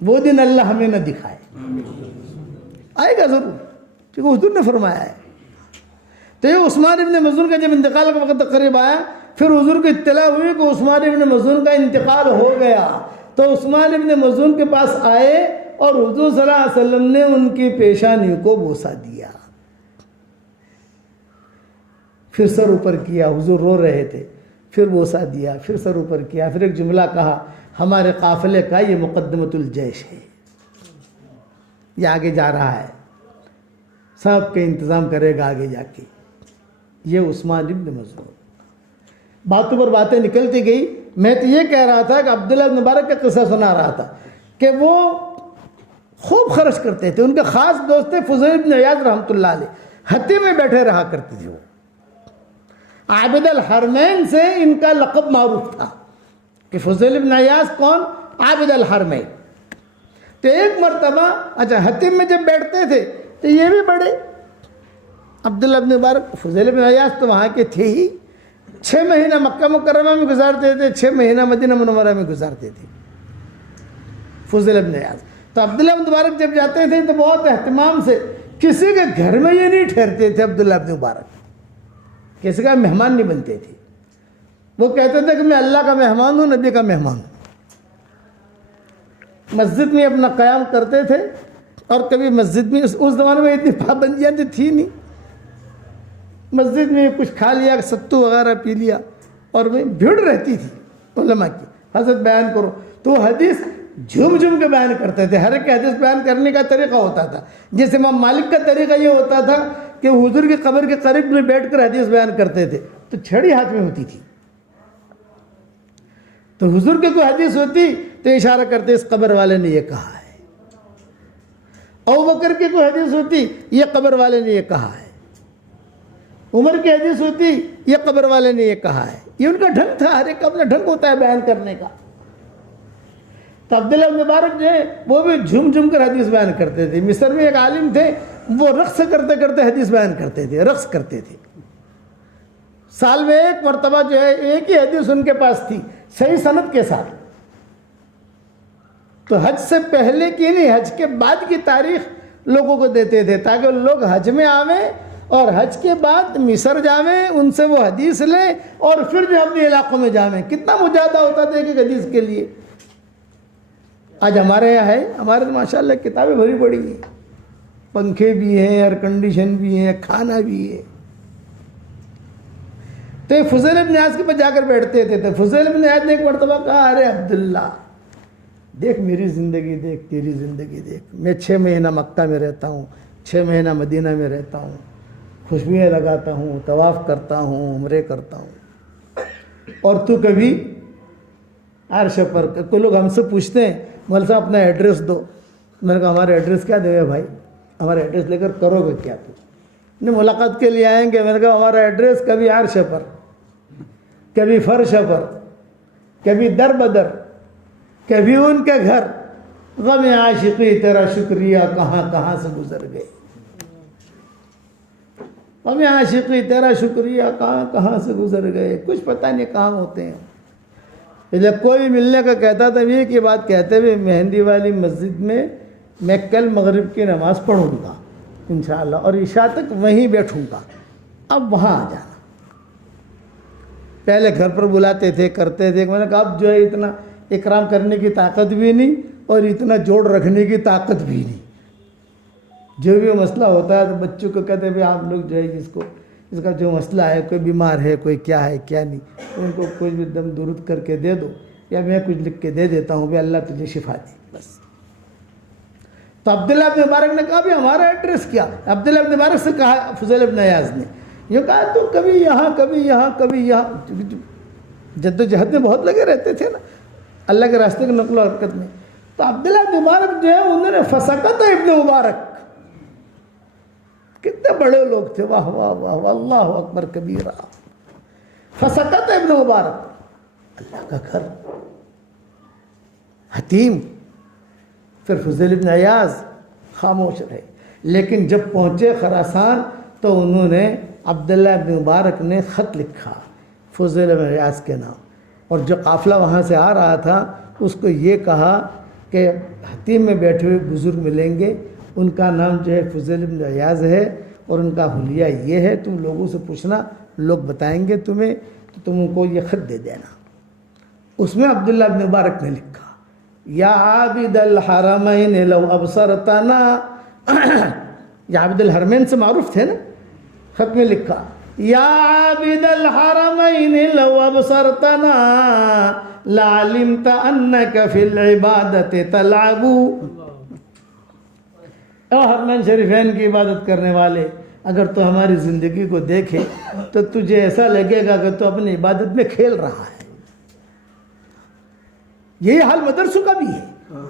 وہ دن اللہ ہمیں نہ دکھائے، آئے گا ضرور، کیونکہ حضور نے فرمایا ہے. تو یہ عثمان ابن مظعون کا جب انتقال کا وقت قریب آیا، پھر حضور کو اطلاع ہوئی کہ عثمان ابن مظعون کا انتقال ہو گیا. تو عثمان ابن مظعون کے پاس آئے اور حضور صلی اللہ علیہ وسلم نے ان کی پیشانی کو بوسہ دیا، پھر سر اوپر کیا، حضور رو رہے تھے، پھر بوسہ دیا، پھر سر اوپر کیا، پھر ایک جملہ کہا، ہمارے قافلے کا یہ مقدمۃ الجیش ہے، یہ آگے جا رہا ہے، سب کے انتظام کرے گا آگے جا کے. یہ عثمان ابن مظعون. باتوں پر باتیں نکلتی گئی. میں تو یہ کہہ رہا تھا کہ عبداللہ بن مبارک کا قصہ سنا رہا تھا کہ وہ خوب خرچ کرتے تھے. ان کے خاص دوست تھے فضیل بن عیاض رحمۃ اللہ علیہ، حتیم میں بیٹھے رہا کرتے تھے. وہ عابد الحرمین سے ان کا لقب معروف تھا کہ فضیل بن عیاض کون؟ عابد الحرمین. تو ایک مرتبہ حتیم میں جب بیٹھتے تھے تو یہ بھی بڑے عبداللہ بن مبارک، فضیل بن عیاض تو وہاں کے تھے ہی، 6 مہینہ مکہ مکرمہ میں گزارتے تھے، 6 مہینہ مدینہ منورہ میں گزارتے تھے فضیل بن عیاض. تو عبداللہ بن مبارک جب جاتے تھے تو بہت اہتمام سے، کسی کے گھر میں یہ نہیں ٹھہرتے تھے. عبداللہ بن مبارک کسی کا مہمان نہیں بنتے تھے. وہ کہتے تھے کہ میں اللہ کا مہمان ہوں، نبی کا مہمان ہوں. مسجد میں اپنا قیام کرتے تھے، اور کبھی مسجد میں، اس زمانے میں اتنی پابندیاں تو تھی نہیں، مسجد میں کچھ کھا لیا، ستو وغیرہ پی لیا، اور وہ بھیڑ رہتی تھی علماء کی. حضرت بیان کرو تو حدیث جھوم جھوم کے بیان کرتے تھے. ہر ایک حدیث بیان کرنے کا طریقہ ہوتا تھا. جیسے امام مالک کا طریقہ یہ ہوتا تھا کہ حضور کی قبر کے قریب میں بیٹھ کر حدیث بیان کرتے تھے، تو چھڑی ہاتھ میں ہوتی تھی. تو حضور کی کوئی حدیث ہوتی تو اشارہ کرتے اس قبر والے نے یہ کہا ہے. ابوبکر کی کوئی حدیث ہوتی، یہ قبر والے نے یہ کہا ہے. عمر کی حدیث ہوتی، یہ قبر والے نے یہ کہا ہے. یہ ان کا ڈھنگ تھا، ہر ایک کا اپنا ڈھنگ ہوتا ہے بیان کرنے کا. تو عبداللہ بن مبارک جو ہے وہ بھی جھوم جھوم کر حدیث بیان کرتے تھے. مصر میں ایک عالم تھے، وہ رقص کرتے کرتے حدیث بیان کرتے تھے، رقص کرتے تھے. سال میں ایک مرتبہ جو ہے ایک ہی حدیث ان کے پاس تھی صحیح سند کے ساتھ. تو حج سے پہلے کی نہیں، حج کے بعد کی تاریخ لوگوں کو دیتے تھے تاکہ لوگ حج میں آویں اور حج کے بعد مصر جاویں، ان سے وہ حدیث لیں اور پھر جو اپنے علاقوں میں جاویں. کتنا مجاہدہ ہوتا تھا ایک حدیث کے لیے. آج ہمارے یہاں ہے، ہمارے ماشاءاللہ کتابیں بھری پڑی ہیں، پنکھے بھی ہیں، ایئر کنڈیشن بھی ہیں، کھانا بھی ہے. تو یہ فضیل بن عیاض کے پاس جا کر بیٹھتے تھے. تو فضیل بن عیاض نے ایک مرتبہ کہا، ارے عبداللہ دیکھ میری زندگی دیکھ، تیری زندگی دیکھ. میں 6 مہینہ مکہ میں رہتا ہوں، 6 مہینہ مدینہ میں رہتا ہوں، خوشبوئیں لگاتا ہوں، طواف کرتا ہوں، عمرے کرتا ہوں، اور تو کبھی عرش پر. کوئی لوگ ہم سے پوچھتے ہیں مول صاحب اپنا ایڈریس دو. میں نے کہا ہمارا ایڈریس کیا دے بھائی، ہمارا ایڈریس لے کر کرو گے کیا تو؟ نہیں ملاقات کے لیے آئیں گے. میں نے کہا ہمارا ایڈریس کبھی عرش پر، کبھی فرش پر، کبھی در بدر، کبھی ان کے گھر. غم عاشقی تیرا شکریہ کہاں کہاں سے گزر گئے. غم عاشقی تیرا شکریہ کہاں کہاں سے گزر گئے. کچھ پتہ نہیں کہاں ہوتے ہیں. جب کوئی ملنے کا کہتا تھا یہ کی بات کہتے ہوئے مہندی والی مسجد میں کل مغرب کی نماز پڑھوں گا انشاءاللہ اور عشاء تک وہیں بیٹھوں گا. اب وہاں آ جانا. پہلے گھر پر بلاتے تھے کرتے تھے. میں نے کہا اب جو ہے اتنا اکرام کرنے کی طاقت بھی نہیں اور اتنا جوڑ رکھنے کی طاقت بھی نہیں. جو بھی مسئلہ ہوتا ہے تو بچوں کو کہتے ہیں بھائی آپ لوگ جو ہے اس کا جو مسئلہ ہے، کوئی بیمار ہے، کوئی کیا ہے کیا نہیں، ان کو کوئی بھی دم درود کر کے دے دو یا میں کچھ لکھ کے دے دیتا ہوں، بھی اللہ تجھے شفا دے بس. تو عبداللہ ابن مبارک نے کہا بھی ہمارا ایڈریس کیا؟ عبداللہ ابن مبارک سے کہا فضیل ابن عیاض نے یہ کہا تو کبھی یہاں کبھی یہاں کبھی یہاں. جد و جہد میں بہت لگے رہتے تھے نا اللہ کے راستے کی نقل و حرکت میں. تو عبداللہ ابن مبارک جو ہے انہوں نے فسقط ابن مبارک. کتنے بڑے لوگ تھے، واہ واہ واہ واہ، اللہ اکبر کبیرہ. فسقط ابن مبارک، اللہ کا گھر، حتیم. پھر فضیل ابن عیاض خاموش رہے. لیکن جب پہنچے خراسان تو انہوں نے عبداللہ ابن مبارک نے خط لکھا فضیل ابن عیاض کے نام. اور جو قافلہ وہاں سے آ رہا تھا اس کو یہ کہا کہ حتیم میں بیٹھے ہوئے بزرگ ملیں گے، ان کا نام جو ہے فضیل ابن عیاض ہے اور ان کا حلیہ یہ ہے، تم لوگوں سے پوچھنا، لوگ بتائیں گے تمہیں، تو تم ان کو یہ خط دے دینا. اس میں عبداللہ ابن مبارک نے لکھا یا عابد الحرمین لو ابصرتنا. یا عابد الحرمین سے معروف تھے نا. خط میں لکھا یا عابد الحرمین لو ابصرتنا لعلمت انک فی العبادت تلعب. اے حرمین شریفین کی عبادت کرنے والے، اگر تو ہماری زندگی کو دیکھے تو تجھے ایسا لگے گا کہ تو اپنی عبادت میں کھیل رہا ہے. یہی حال مدرسوں کا بھی ہے.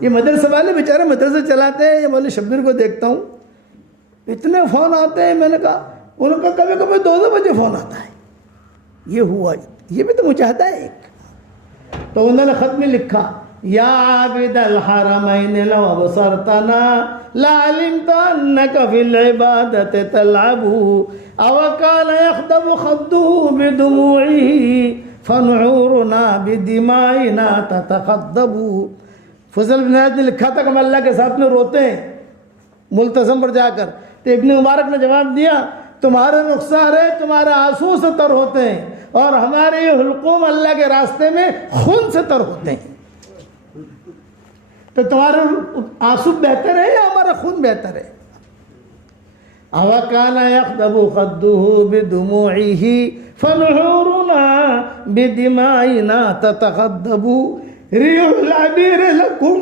یہ مدرسے والے بیچارے مدرسے چلاتے ہیں. یہ مولوی شبیر کو دیکھتا ہوں اتنے فون آتے ہیں. میں نے کہا ان کا کبھی کبھی 2 بجے فون آتا ہے. یہ ہوا، یہ بھی تو مجاہدہ ہے ایک. تو انہوں نے خط میں لکھا یا عابد الحرمین لو ابصرتنا لعلمت انک فی العبادت تلعب او کان یخدم خده بدموعه فنعورنا بدمائنا تتخضب. فضل بن عیاض نے لکھا تھا کہ ہم اللہ کے ساتھ میں روتے ہیں ملتزم پر جا کر. تو ابن مبارک نے جواب دیا تمہارے رخسار ہے تمہارے آنسو سے تر ہوتے ہیں اور ہمارے یہ حلقوم اللہ کے راستے میں خون سے تر ہوتے ہیں. تو تمہارے آنسو بہتر ہے یا ہمارا خون بہتر ہے؟ اَوَ كَانَ يَخْدَبُ خَدُّهُ بِدُمُوعِهِ فَنُحُورُنَا بِدِمَائِنَا تَتَخَضَّبُ رِيحُ الْعَبِيرِ لَكُمْ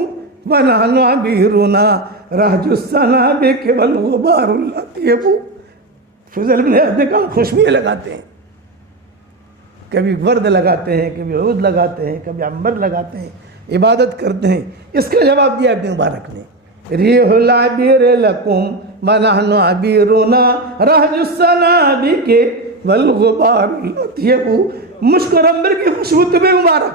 وَنَحْنُ عَبِيرُنَا رَهْجُ السَّنَابِكِ وَالْغُبَارُ الْأَطْيَبُ. فضل بن عیاض نے کہا خوشبوئیں لگاتے ہیں، کبھی ورد لگاتے ہیں، کبھی عود لگاتے ہیں، کبھی عنبر لگاتے ہیں، عبادت کرتے ہیں. اس کا جواب دیا ابن مبارک نے ریح العبیر لکم ونحن عبیرنا رہج السنابک والغبار الاطیب. مشک اور عنبر کی خوشبو تمہیں مبارک.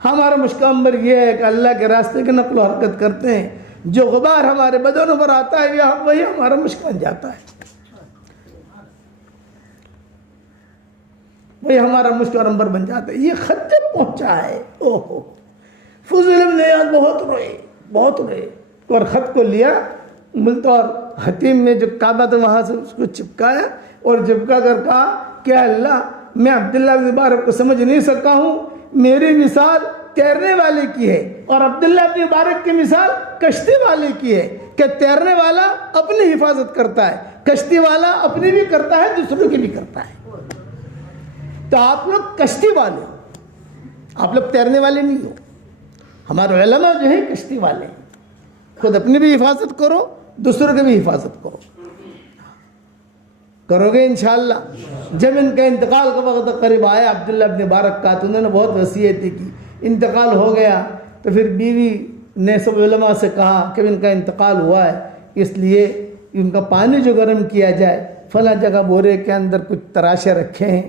ہمارا مشک عنبر یہ ہے کہ اللہ کے راستے کی نقل و حرکت کرتے ہیں. جو غبار ہمارے بدنوں پر آتا ہے وہی ہمارا مشک بن جاتا ہے، وہی ہمارا مشک اور عنبر بن جاتا ہے. یہ خط جب پہنچا ہے اوہو فضل بن عیاض بہت روئے اور خط کو لیا ملتان اور حتیم میں جو کعبہ تھا وہاں سے اس کو چپکایا اور چپکا کر کہا کہ اللہ میں عبداللہ بن مبارک کو سمجھ نہیں سکا ہوں. میری مثال تیرنے والے کی ہے اور عبداللہ بن مبارک کی مثال کشتی والے کی ہے کہ تیرنے والا اپنی حفاظت کرتا ہے، کشتی والا اپنی بھی کرتا ہے دوسروں کی بھی کرتا ہے. تو آپ لوگ کشتی والے ہو، آپ لوگ تیرنے والے نہیں ہو. ہمارے علماء جو ہیں کشتی والے ہیں. خود اپنی بھی حفاظت کرو، دوسروں کی بھی حفاظت کرو گے انشاءاللہ. جب ان کا انتقال کا وقت قریب آیا عبداللہ ابن مبارک کا تو انہوں نے بہت وصیتیں کی. انتقال ہو گیا تو پھر بیوی نے سب علماء سے کہا کہ ان کا انتقال ہوا ہے اس لیے ان کا پانی جو گرم کیا جائے، فلاں جگہ بورے کے اندر کچھ تراشے رکھے ہیں،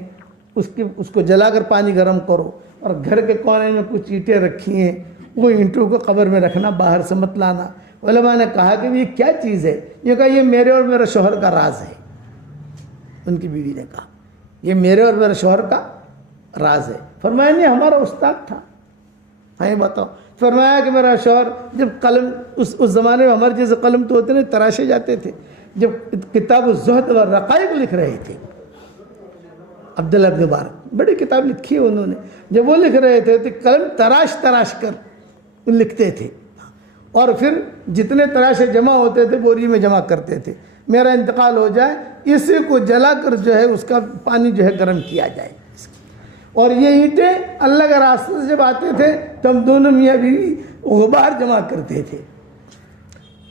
اس کو جلا کر پانی گرم کرو، اور گھر کے کونے میں کچھ اینٹیں رکھی ہیں، وہ اینٹوں کو قبر میں رکھنا، باہر سے مت لانا۔ علماء نے کہا کہ یہ کیا چیز ہے؟ یہ کہا یہ میرے اور میرے شوہر کا راز ہے۔ ان کی بیوی نے کہا یہ میرے اور میرے شوہر کا راز ہے۔ فرمایا نہیں، ہمارا استاد تھا۔ ہاں بتاؤ۔ فرمایا کہ میرا شوہر جب قلم اس زمانے میں ہمارے جیسے قلم تو ہوتے نہیں، تراشے جاتے تھے، جب کتاب الزہد والرقائق لکھ رہے تھے، عبداللہ ابن مبارک بڑی کتاب لکھی ہے انہوں نے، جب وہ لکھ رہے تھے تو قلم تراش کر لکھتے تھے، اور پھر جتنے تراشے جمع ہوتے تھے بوری میں جمع کرتے تھے، میرا انتقال ہو جائے اسی کو جلا کر جو ہے اس کا پانی جو ہے گرم کیا جائے۔ اور یہ اینٹیں اللہ کے راستے سے جب آتے تھے تو ہم دونوں میاں بیوی غبار جمع کرتے تھے،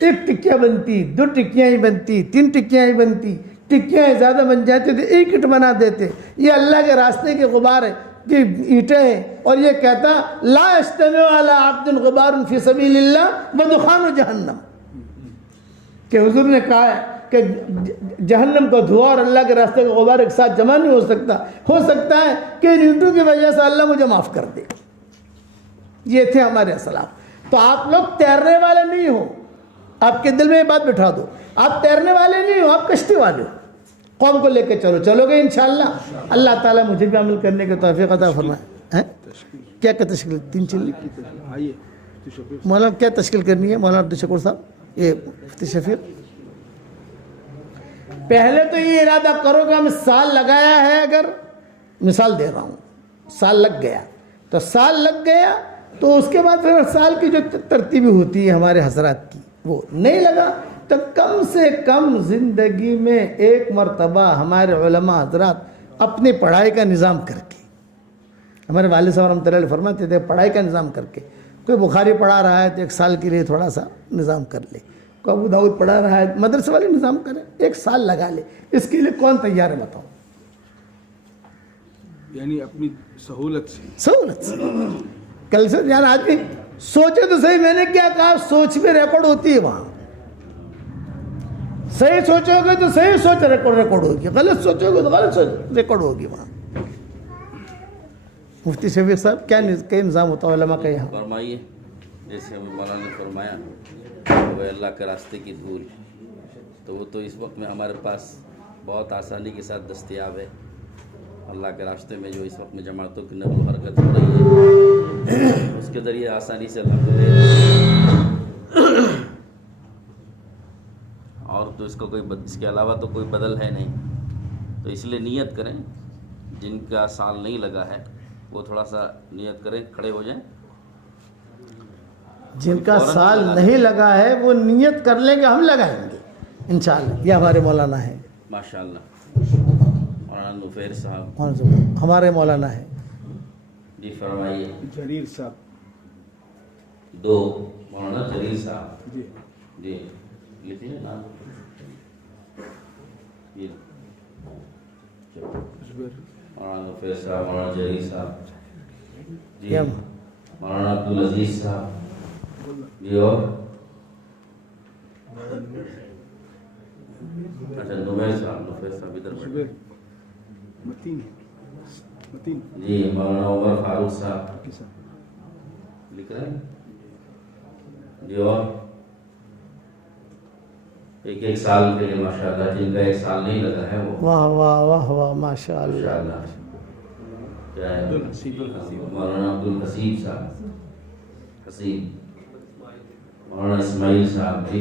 ایک ٹکیا بنتی، 2 ٹکیاں ہی بنتی، 3 ٹکیاں ہی بنتی، ٹکیاں زیادہ بن جاتے تھے، ایک اینٹ بنا دیتے۔ یہ اللہ کے راستے کے غبار ہے کہ اینٹیں ہیں، اور یہ کہتا لا یجتمع علی عبد غبار فی سبیل اللہ ودخان جہنم، کہ حضور نے کہا ہے کہ جہنم کا دھواں اور اللہ کے راستے کا غبار ایک ساتھ جمع نہیں ہو سکتا ہے کہ ان اینٹوں کی وجہ سے اللہ مجھے معاف کر دے۔ یہ تھے ہمارے اسلاف۔ تو آپ لوگ تیرنے والے نہیں ہو، آپ کے دل میں یہ بات بٹھا دو، آپ تیرنے والے نہیں ہو، آپ کشتی والے ہو۔ قوم کو لے کے چلو گے انشاءاللہ۔ اللہ تعالیٰ مجھے بھی عمل کرنے کی توفیق عطا فرمائے۔ کیا تشکیل 3 چیز مولانا کیا تشکیل کرنی ہے؟ مولانا عبدالشکور صاحب، یہ مفتی شفیق، پہلے تو یہ ارادہ کرو کہ ہم سال لگایا ہے، اگر مثال دے رہا ہوں سال لگ گیا تو سال لگ گیا، تو اس کے بعد پھر سال کی جو ترتیبیں ہوتی ہے ہمارے حضرات کی، وہ نہیں لگا تو کم سے کم زندگی میں ایک مرتبہ ہمارے علماء حضرات اپنی پڑھائی کا نظام کر کے، ہمارے والد صاحب رحمۃ اللہ علیہ فرماتے تھے پڑھائی کا نظام کر کے، کوئی بخاری پڑھا رہا ہے تو 1 سال کے لیے تھوڑا سا نظام کر لے، کوئی ابو داؤد پڑھا رہا ہے مدرسے والے نظام کریں، 1 سال لگا لے۔ اس کے لیے کون تیار ہے بتاؤ؟ یعنی اپنی سہولت سے کل سے یعنی آدمی سوچے تو صحیح، میں نے کیا کہا، سوچ میں ریکارڈ ہوتی ہے وہاں، صحیح سوچو گے تو صحیح سوچ ریکارڈ ہوگی، غلط سوچو گے تو غلط سوچ ریکارڈ ہوگی وہاں۔ مفتی شفیق صاحب کیا نظام ہوتا ہے علماء کا یہاں؟ فرمائیے، جیسے مولانا نے فرمایا وہ اللہ کے راستے کی دھول، تو وہ تو اس وقت میں ہمارے پاس بہت آسانی کے ساتھ دستیاب ہے۔ اللہ کے راستے میں جو اس وقت میں جماعتوں کی نقل و حرکت ہو رہی ہے، اس کے ذریعے آسانی سے اور تو اس کا اس کے علاوہ تو کوئی بدل ہے نہیں، تو اس لیے نیت کریں، جن کا سال نہیں لگا ہے وہ تھوڑا سا نیت کریں، کھڑے ہو جائیں۔ جن کا سال نہیں لگا ہے وہ نیت کر لیں گے، ہم لگائیں گے انشاءاللہ۔ یہ ہمارے مولانا ہے ماشاءاللہ، مولانا نفیر صاحب ہمارے مولانا ہے۔ جی فرمائیے۔ جریر صاحب 2 مولانا جلیل صاحب جی جی لکھیے نام۔ یہ مولانا نفیر صاحب، مولانا جلیل صاحب جی، مولانا عبدالعزیز صاحب جی، اور اچھا نمیر صاحب، نفیر صاحب ادھر بیٹھے متین جی، مولانا عمر فاروق صاحب لکھ رہے ہیں جی، اور 1 سال کے لیے ماشاءاللہ، جن کا 1 سال نہیں لگا ہے وہ واہ واہ واہ واہ ماشاءاللہ۔ ماشاءاللہ کیا ہے؟ مولانا عبدالحسیب صاحب حسین، مولانا اسماعیل صاحب جی،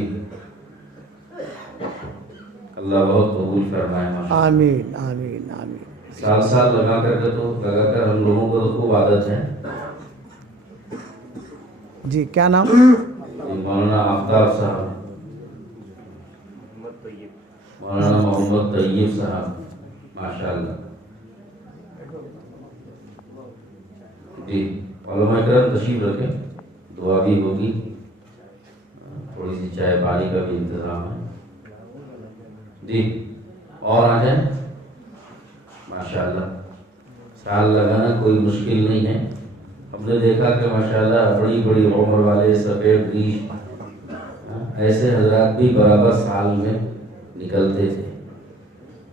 اللہ بہت قبول فرمائے ماشاءاللہ۔ آمین آمین آمین۔ سال لگا کر ہم لوگوں کو تو خوب عادت ہے جی کیا نام؟ مولانا آفتاب صاحب، مولانا محمد طیب صاحب ماشاءاللہ جی۔ علماء کرام تشریف رکھیں، دعا بھی ہوگی، تھوڑی سی چائے پانی کا بھی انتظام ہے جی، اور آ جائیں ماشاءاللہ۔ سال لگانا کوئی مشکل نہیں ہے، ہم نے دیکھا کہ ماشاءاللہ بڑی بڑی عمر والے سفید ریش ایسے حضرات بھی برابر سال میں نکلتے تھے.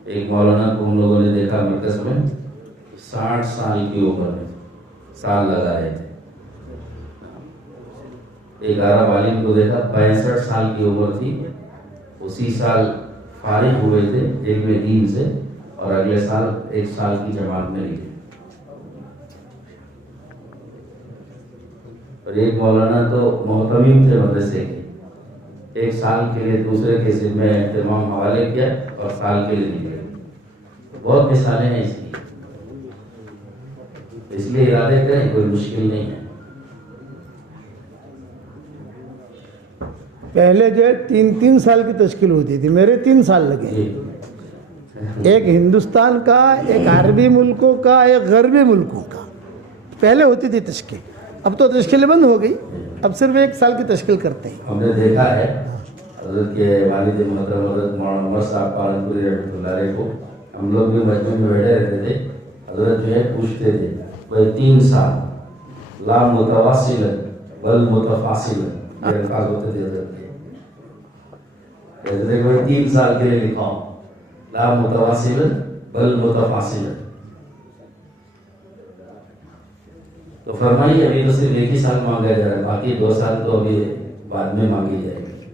ایک مولانا کو ہم لوگوں نے دیکھا مرکز میں 60 سال کی عمر میں سال لگا رہے تھے. ایک عرب عالم کو دیکھا 65 سال کی عمر تھی, اسی سال فارغ ہوئے تھے علم دین سے اور اگلے سال 1 سال کی جماعت میں لگے. اور ایک مولانا تو محتمم تھے مدرسے کے, 1 سال کے لیے دوسرے کے ذمہ اہتمام حوالے کیا اور سال کے لیے نکلے. بہت مثالیں ہیں اس کی, اس لیے ارادے کریں, کوئی مشکل نہیں ہے. پہلے جو ہے 3 سال کی تشکیل ہوتی تھی, میرے 3 سال لگے. ایک ہندوستان کا, ایک عربی ملکوں کا, ایک غربی ملکوں کا پہلے ہوتی تھی تشکیل. اب تو تشکیلیں بند ہو گئی, اب صرف 1 سال کی تشکیل کرتے ہیں. ہم نے دیکھا ہے حضرت کے والد محترم حضرت مولانا عمر صاحب پالنپوری رحمۃ اللہ علیہ کو, ہم لوگ بھی مجمع میں بیٹھے رہتے تھے, حضرت جو ہے پوچھتے تھے بھائی 3 سال لا متواصل بل متفاصل, یہ الفاظ ہوتے تھے حضرت کے. کہتے تھے کہ 3 سال کے لیے لکھا ہوں, لا متواصل بل متفاصل. تو فرمائیے ابھی تو صرف 1 ہی سال مانگا جا رہا ہے, باقی 2 سال تو ابھی بعد میں مانگی جائے گی.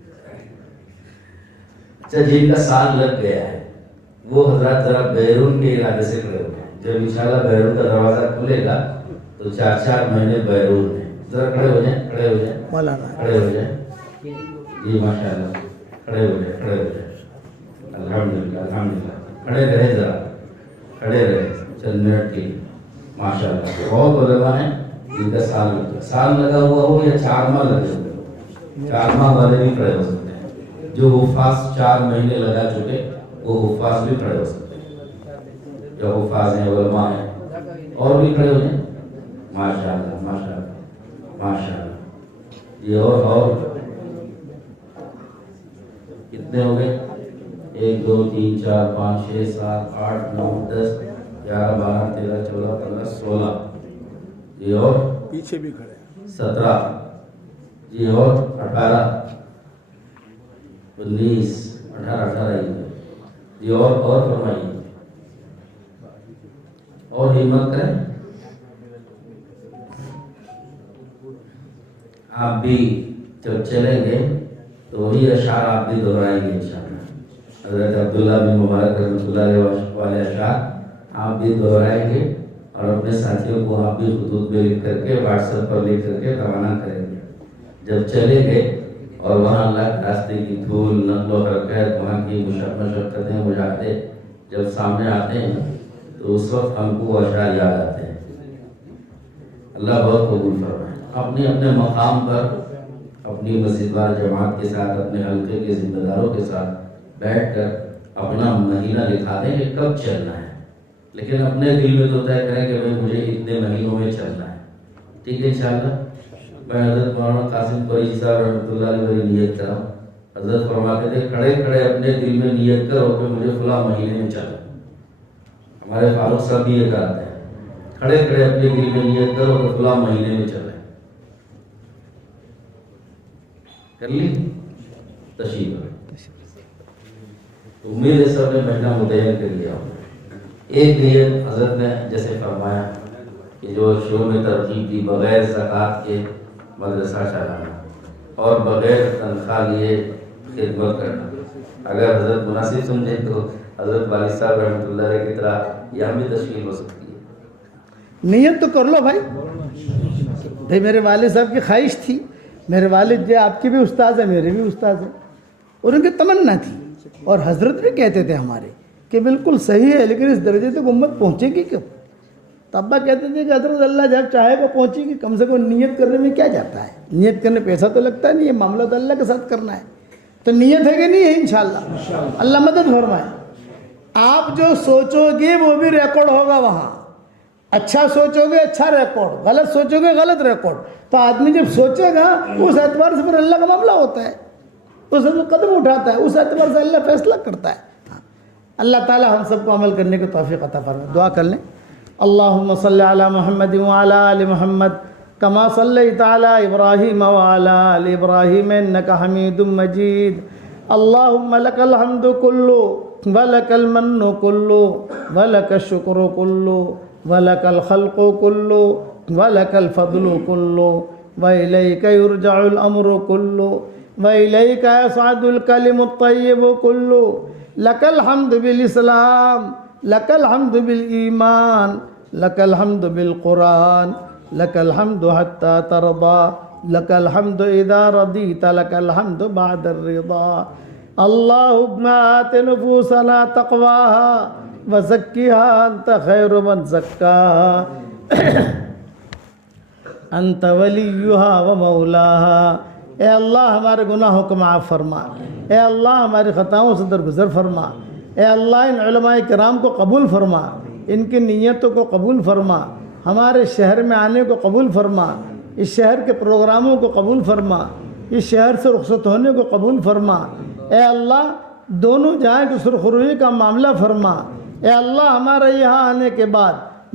اچھا, جن کا سال لگ گیا ہے وہ حضرات ذرا بیرون کے ارادے سے کھڑے ہو گئے. جب انشاءاللہ بیرون کا دروازہ کھلے گا تو 4 مہینے بیرون ہیں. ذرا کھڑے ہو جائیں, کھڑے ہو جائیں مولانا, کھڑے ہو جائیں. جی ماشاء اللہ, کھڑے ہو جائیں, کھڑے ہو جائیں. الحمدللہ الحمدللہ, کھڑے رہے, ذرا کھڑے رہے چند منٹ کے لیے. ماشاء اللہ بہت علماء ہیں جن کا سال لگا ہوا ہو یا 4 ماہ لگے ہوئے ہو. 4 ماہ والے بھی کھڑے ہو سکتے ہیں. جو حفاظ 4 مہینے لگا چکے وہ حفاظ بھی کھڑے ہو سکتے ہیں. جو حفاظ ہیں, علماء ہیں, اور بھی کھڑے ہو جائیں. ماشاء اللہ ماشاء اللہ ماشاء اللہ. یہ اور کتنے ہو گئے؟ 1 2 3 4 5 6 7 8 9 10 11 12 13 14 15 16. جی اور پیچھے بھی کھڑے ہیں. 17. جی اور 18 19 18 جی اور فرمائیے, اور ہمت کریں. آپ بھی جب چلیں گے تو وہی اشعار آپ بھی دہرائیں گے انشاءاللہ. حضرت عبداللہ بن مبارک رحمۃ اللہ علیہ والے اشعار آپ بھی دہرائیں گے اور اپنے ساتھیوں کو آپ بھی خطوط میں لکھ کر کے واٹس ایپ پر لکھ کر کے روانہ کریں گے. جب چلیں گے اور وہاں اللہ کے راستے کی دھول, نقل و حرکت, وہاں کی مشقتیں, مجاہدے جب سامنے آتے ہیں تو اس وقت ہم کو اشعار یاد آتے ہیں. اللہ بہت قبول فرمائے. اپنے اپنے مقام پر اپنی مسجدوار جماعت کے ساتھ, اپنے حلقے کے ذمہ داروں کے ساتھ بیٹھ کر اپنا مہینہ لکھا دیں کہ کب چلنا ہے, لیکن اپنے دل میں تو طے کریں کہ بھائی مجھے اتنے مہینوں میں چلنا ہے. ٹھیک ہے انشاءاللہ. میں حضرت مولانا قاسم قریشی صاحب رحمۃ اللہ علیہ کی نیت کرا ہوں. حضرت فرماتے تھے کھڑے کھڑے اپنے دل میں نیت کرو کہ مجھے فلاں مہینے میں چلنا. ہمارے فاروق صاحب بھی یہ کہتے ہیں, کھڑے کھڑے اپنے دل میں نیت کرو کہ فلاں مہینے میں چلنا. کر لی تشریف. امید ہے سب نے مہینہ متعین کر لیا. ایک نیت حضرت نے جیسے فرمایا کہ جو شروع میں ترغیب دی بغیر زکوٰۃ کے مدرسہ چلانا اور بغیر تنخواہ لیے خدمت کرنا. اگر حضرت مناسب سمجھے تو حضرت والد صاحب رحمۃ اللہ علیہ کی طرح یہاں بھی تشکیل ہو سکتی ہے. نیت تو کر لو بھائی. میرے والد صاحب کی خواہش تھی, میرے والد جو آپ کے بھی استاد ہیں, میرے بھی استاد ہیں, اور ان کی تمنا تھی, اور حضرت بھی کہتے تھے ہمارے کہ بالکل صحیح ہے, لیکن اس درجے تک امت پہنچے گی کب؟ تو ابا کہتے تھے کہ حضرت اللہ جب چاہے گا پہنچے گی, کم سے کم نیت کرنے میں کیا جاتا ہے, نیت کرنے پیسہ تو لگتا نہیں ہے, معاملہ تو اللہ کے ساتھ کرنا ہے. تو نیت ہے کہ نہیں ہے انشاءاللہ. اللہ مدد فرمائے. آپ جو سوچو گے وہ بھی ریکارڈ ہوگا وہاں. اچھا سوچو گے اچھا ریکارڈ, غلط سوچو گے غلط ریکارڈ. تو آدمی جب سوچے گا اس اعتبار سے پھر اللہ کا معاملہ ہوتا ہے, اس میں قدم اٹھاتا ہے, اس اعتبار سے اللہ فیصلہ کرتا ہے. اللہ تعالی ہم سب کو عمل کرنے کی توفیق عطا فرمائے. دعا کر لیں. اللہم صلی علی محمد وعلی آل محمد كما صليت على إبراهيم وعلى آل إبراهيم إنك حميد مجيد اللهم لك الحمد كله ولك المن كله ولك الشكر كله ولك الخلق كله ولك الفضل كله وإليك يرجع الأمر كله وإليك يصعد الكلم الطيب كله لك الحمد بالإسلام لك الحمد بالإيمان لك الحمد بالقرآن لك الحمد حتى ترضى لك الحمد إذا رضيت لك الحمد بعد الرضا اللهم آت نفوسنا تقواها وزكها أنت خير من زكاها انت ولیہا و مولاہا اے اللہ ہمارے گناہوں کو معاف فرما اے اللہ ہماری خطاؤں سے درگزر فرما اے اللہ ان علماء کرام کو قبول فرما ان کی نیتوں کو قبول فرما ہمارے شہر میں آنے کو قبول فرما اس شہر کے پروگراموں کو قبول فرما اس شہر سے رخصت ہونے کو قبول فرما اے اللہ دونوں جہاں کی سرخروئی کا معاملہ فرما اے اللہ ہمارے یہاں آنے کے بعد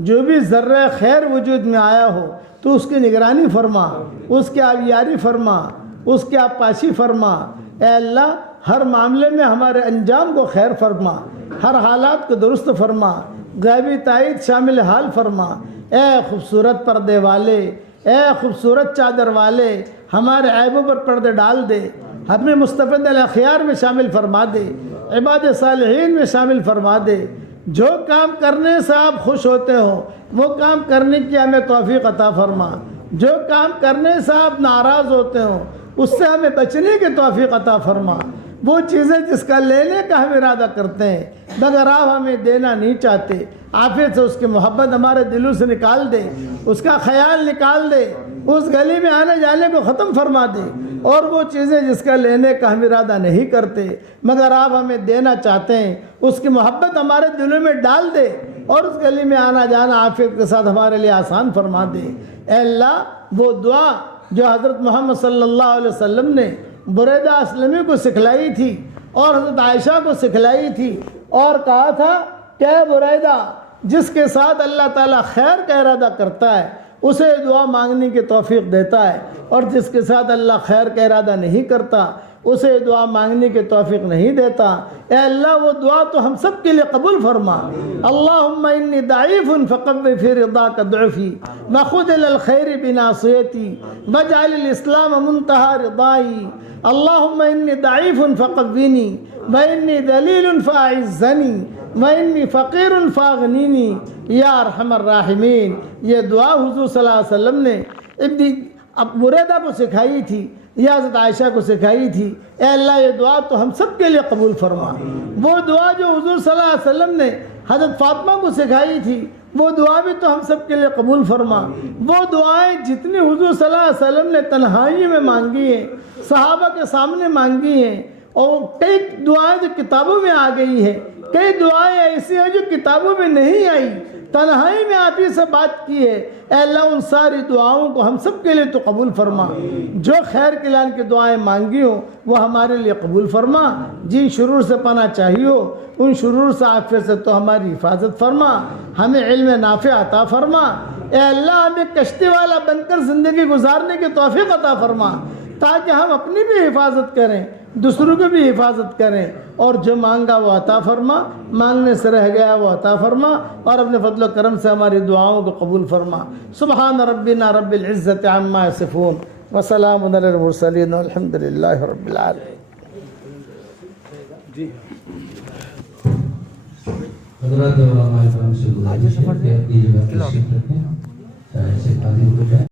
جو بھی ذرہ خیر وجود میں آیا ہو تو اس کی نگرانی فرما اس کی آبیاری فرما اس کی آبپاشی فرما اے اللہ ہر معاملے میں ہمارے انجام کو خیر فرما ہر حالات کو درست فرما غیبی تائید شامل حال فرما اے خوبصورت پردے والے اے خوبصورت چادر والے ہمارے عیبوں پر پردے ڈال دے ہمیں مستفید الاخیار میں شامل فرما دے عباد صالحین میں شامل فرما دے جو کام کرنے سے آپ خوش ہوتے ہو وہ کام کرنے کی ہمیں توفیق عطا فرما جو کام کرنے سے آپ ناراض ہوتے ہو اس سے ہمیں بچنے کی توفیق عطا فرما وہ چیزیں جس کا لینے کا ہم ارادہ کرتے ہیں مگر آپ ہمیں دینا نہیں چاہتے عافیت سے اس کی محبت ہمارے دلوں سے نکال دے اس کا خیال نکال دے اس گلی میں آنے جانے کو ختم فرما دے اور وہ چیزیں جس کا لینے کا ہم ارادہ نہیں کرتے مگر آپ ہمیں دینا چاہتے ہیں اس کی محبت ہمارے دلوں میں ڈال دے اور اس گلی میں آنا جانا عافیت کے ساتھ ہمارے لیے آسان فرما دے اے اللہ وہ دعا جو حضرت محمد صلی اللہ علیہ وسلم نے بریدہ اسلمی کو سکھلائی تھی اور حضرت عائشہ کو سکھلائی تھی اور کہا تھا کہ اے بریدہ جس کے ساتھ اللہ تعالیٰ خیر کا ارادہ کرتا ہے اسے دعا مانگنے کی توفیق دیتا ہے اور جس کے ساتھ اللہ خیر کا ارادہ نہیں کرتا اسے دعا مانگنے کی توفیق نہیں دیتا اے اللہ وہ دعا تو ہم سب کے لیے قبول فرما اللہم انی ضعیف فقوی فی رضاک ضعفی وخذ الی الخیر بناصیتی واجعل الاسلام منتہی رضائی اللہم انی ضعیف فقوینی وانی ذلیل فاعزنی وانی فقیر فاغنینی یا ارحم الراحمین یہ دعا حضور صلی اللہ علیہ وسلم نے اب بریدہ کو سکھائی تھی یا حضرت عائشہ کو سکھائی تھی اے اللہ یہ دعا تو ہم سب کے لیے قبول فرما وہ دعا جو حضور صلی اللہ علیہ وسلم نے حضرت فاطمہ کو سکھائی تھی وہ دعا بھی تو ہم سب کے لیے قبول فرما وہ دعائیں جتنی حضور صلی اللہ علیہ وسلم نے تنہائی میں مانگی ہیں صحابہ کے سامنے مانگی ہیں اور کئی دعائیں جو کتابوں میں آ گئی ہیں کئی دعائیں ایسی ہیں جو کتابوں میں نہیں آئی تنہائی میں آپ ہی سے بات کی ہے اے اللہ ان ساری دعاؤں کو ہم سب کے لیے تو قبول فرما جو خیر کلان کی دعائیں مانگی ہوں وہ ہمارے لیے قبول فرما جن شرور سے پناہ چاہیے ہو ان شرور سے عافیت سے تو ہماری حفاظت فرما ہمیں علم نافع عطا فرما اے اللہ ہمیں کشتی والا بن کر زندگی گزارنے کی توفیق عطا فرما تاکہ ہم اپنی بھی حفاظت کریں دوسروں کو بھی حفاظت کریں اور جو مانگا وہ عطا فرما مانگنے سے رہ گیا وہ عطا فرما اور اپنے فضل و کرم سے ہماری دعاؤں کو قبول فرما سبحان ربنا رب العزت عما یصفون وسلام علی المرسلین والحمد للہ رب العالمین حضرات علماء کرام سے گزارش ہے کہ اپنی جگہ تشریف رکھیں چاہے سے خالی ہو جائے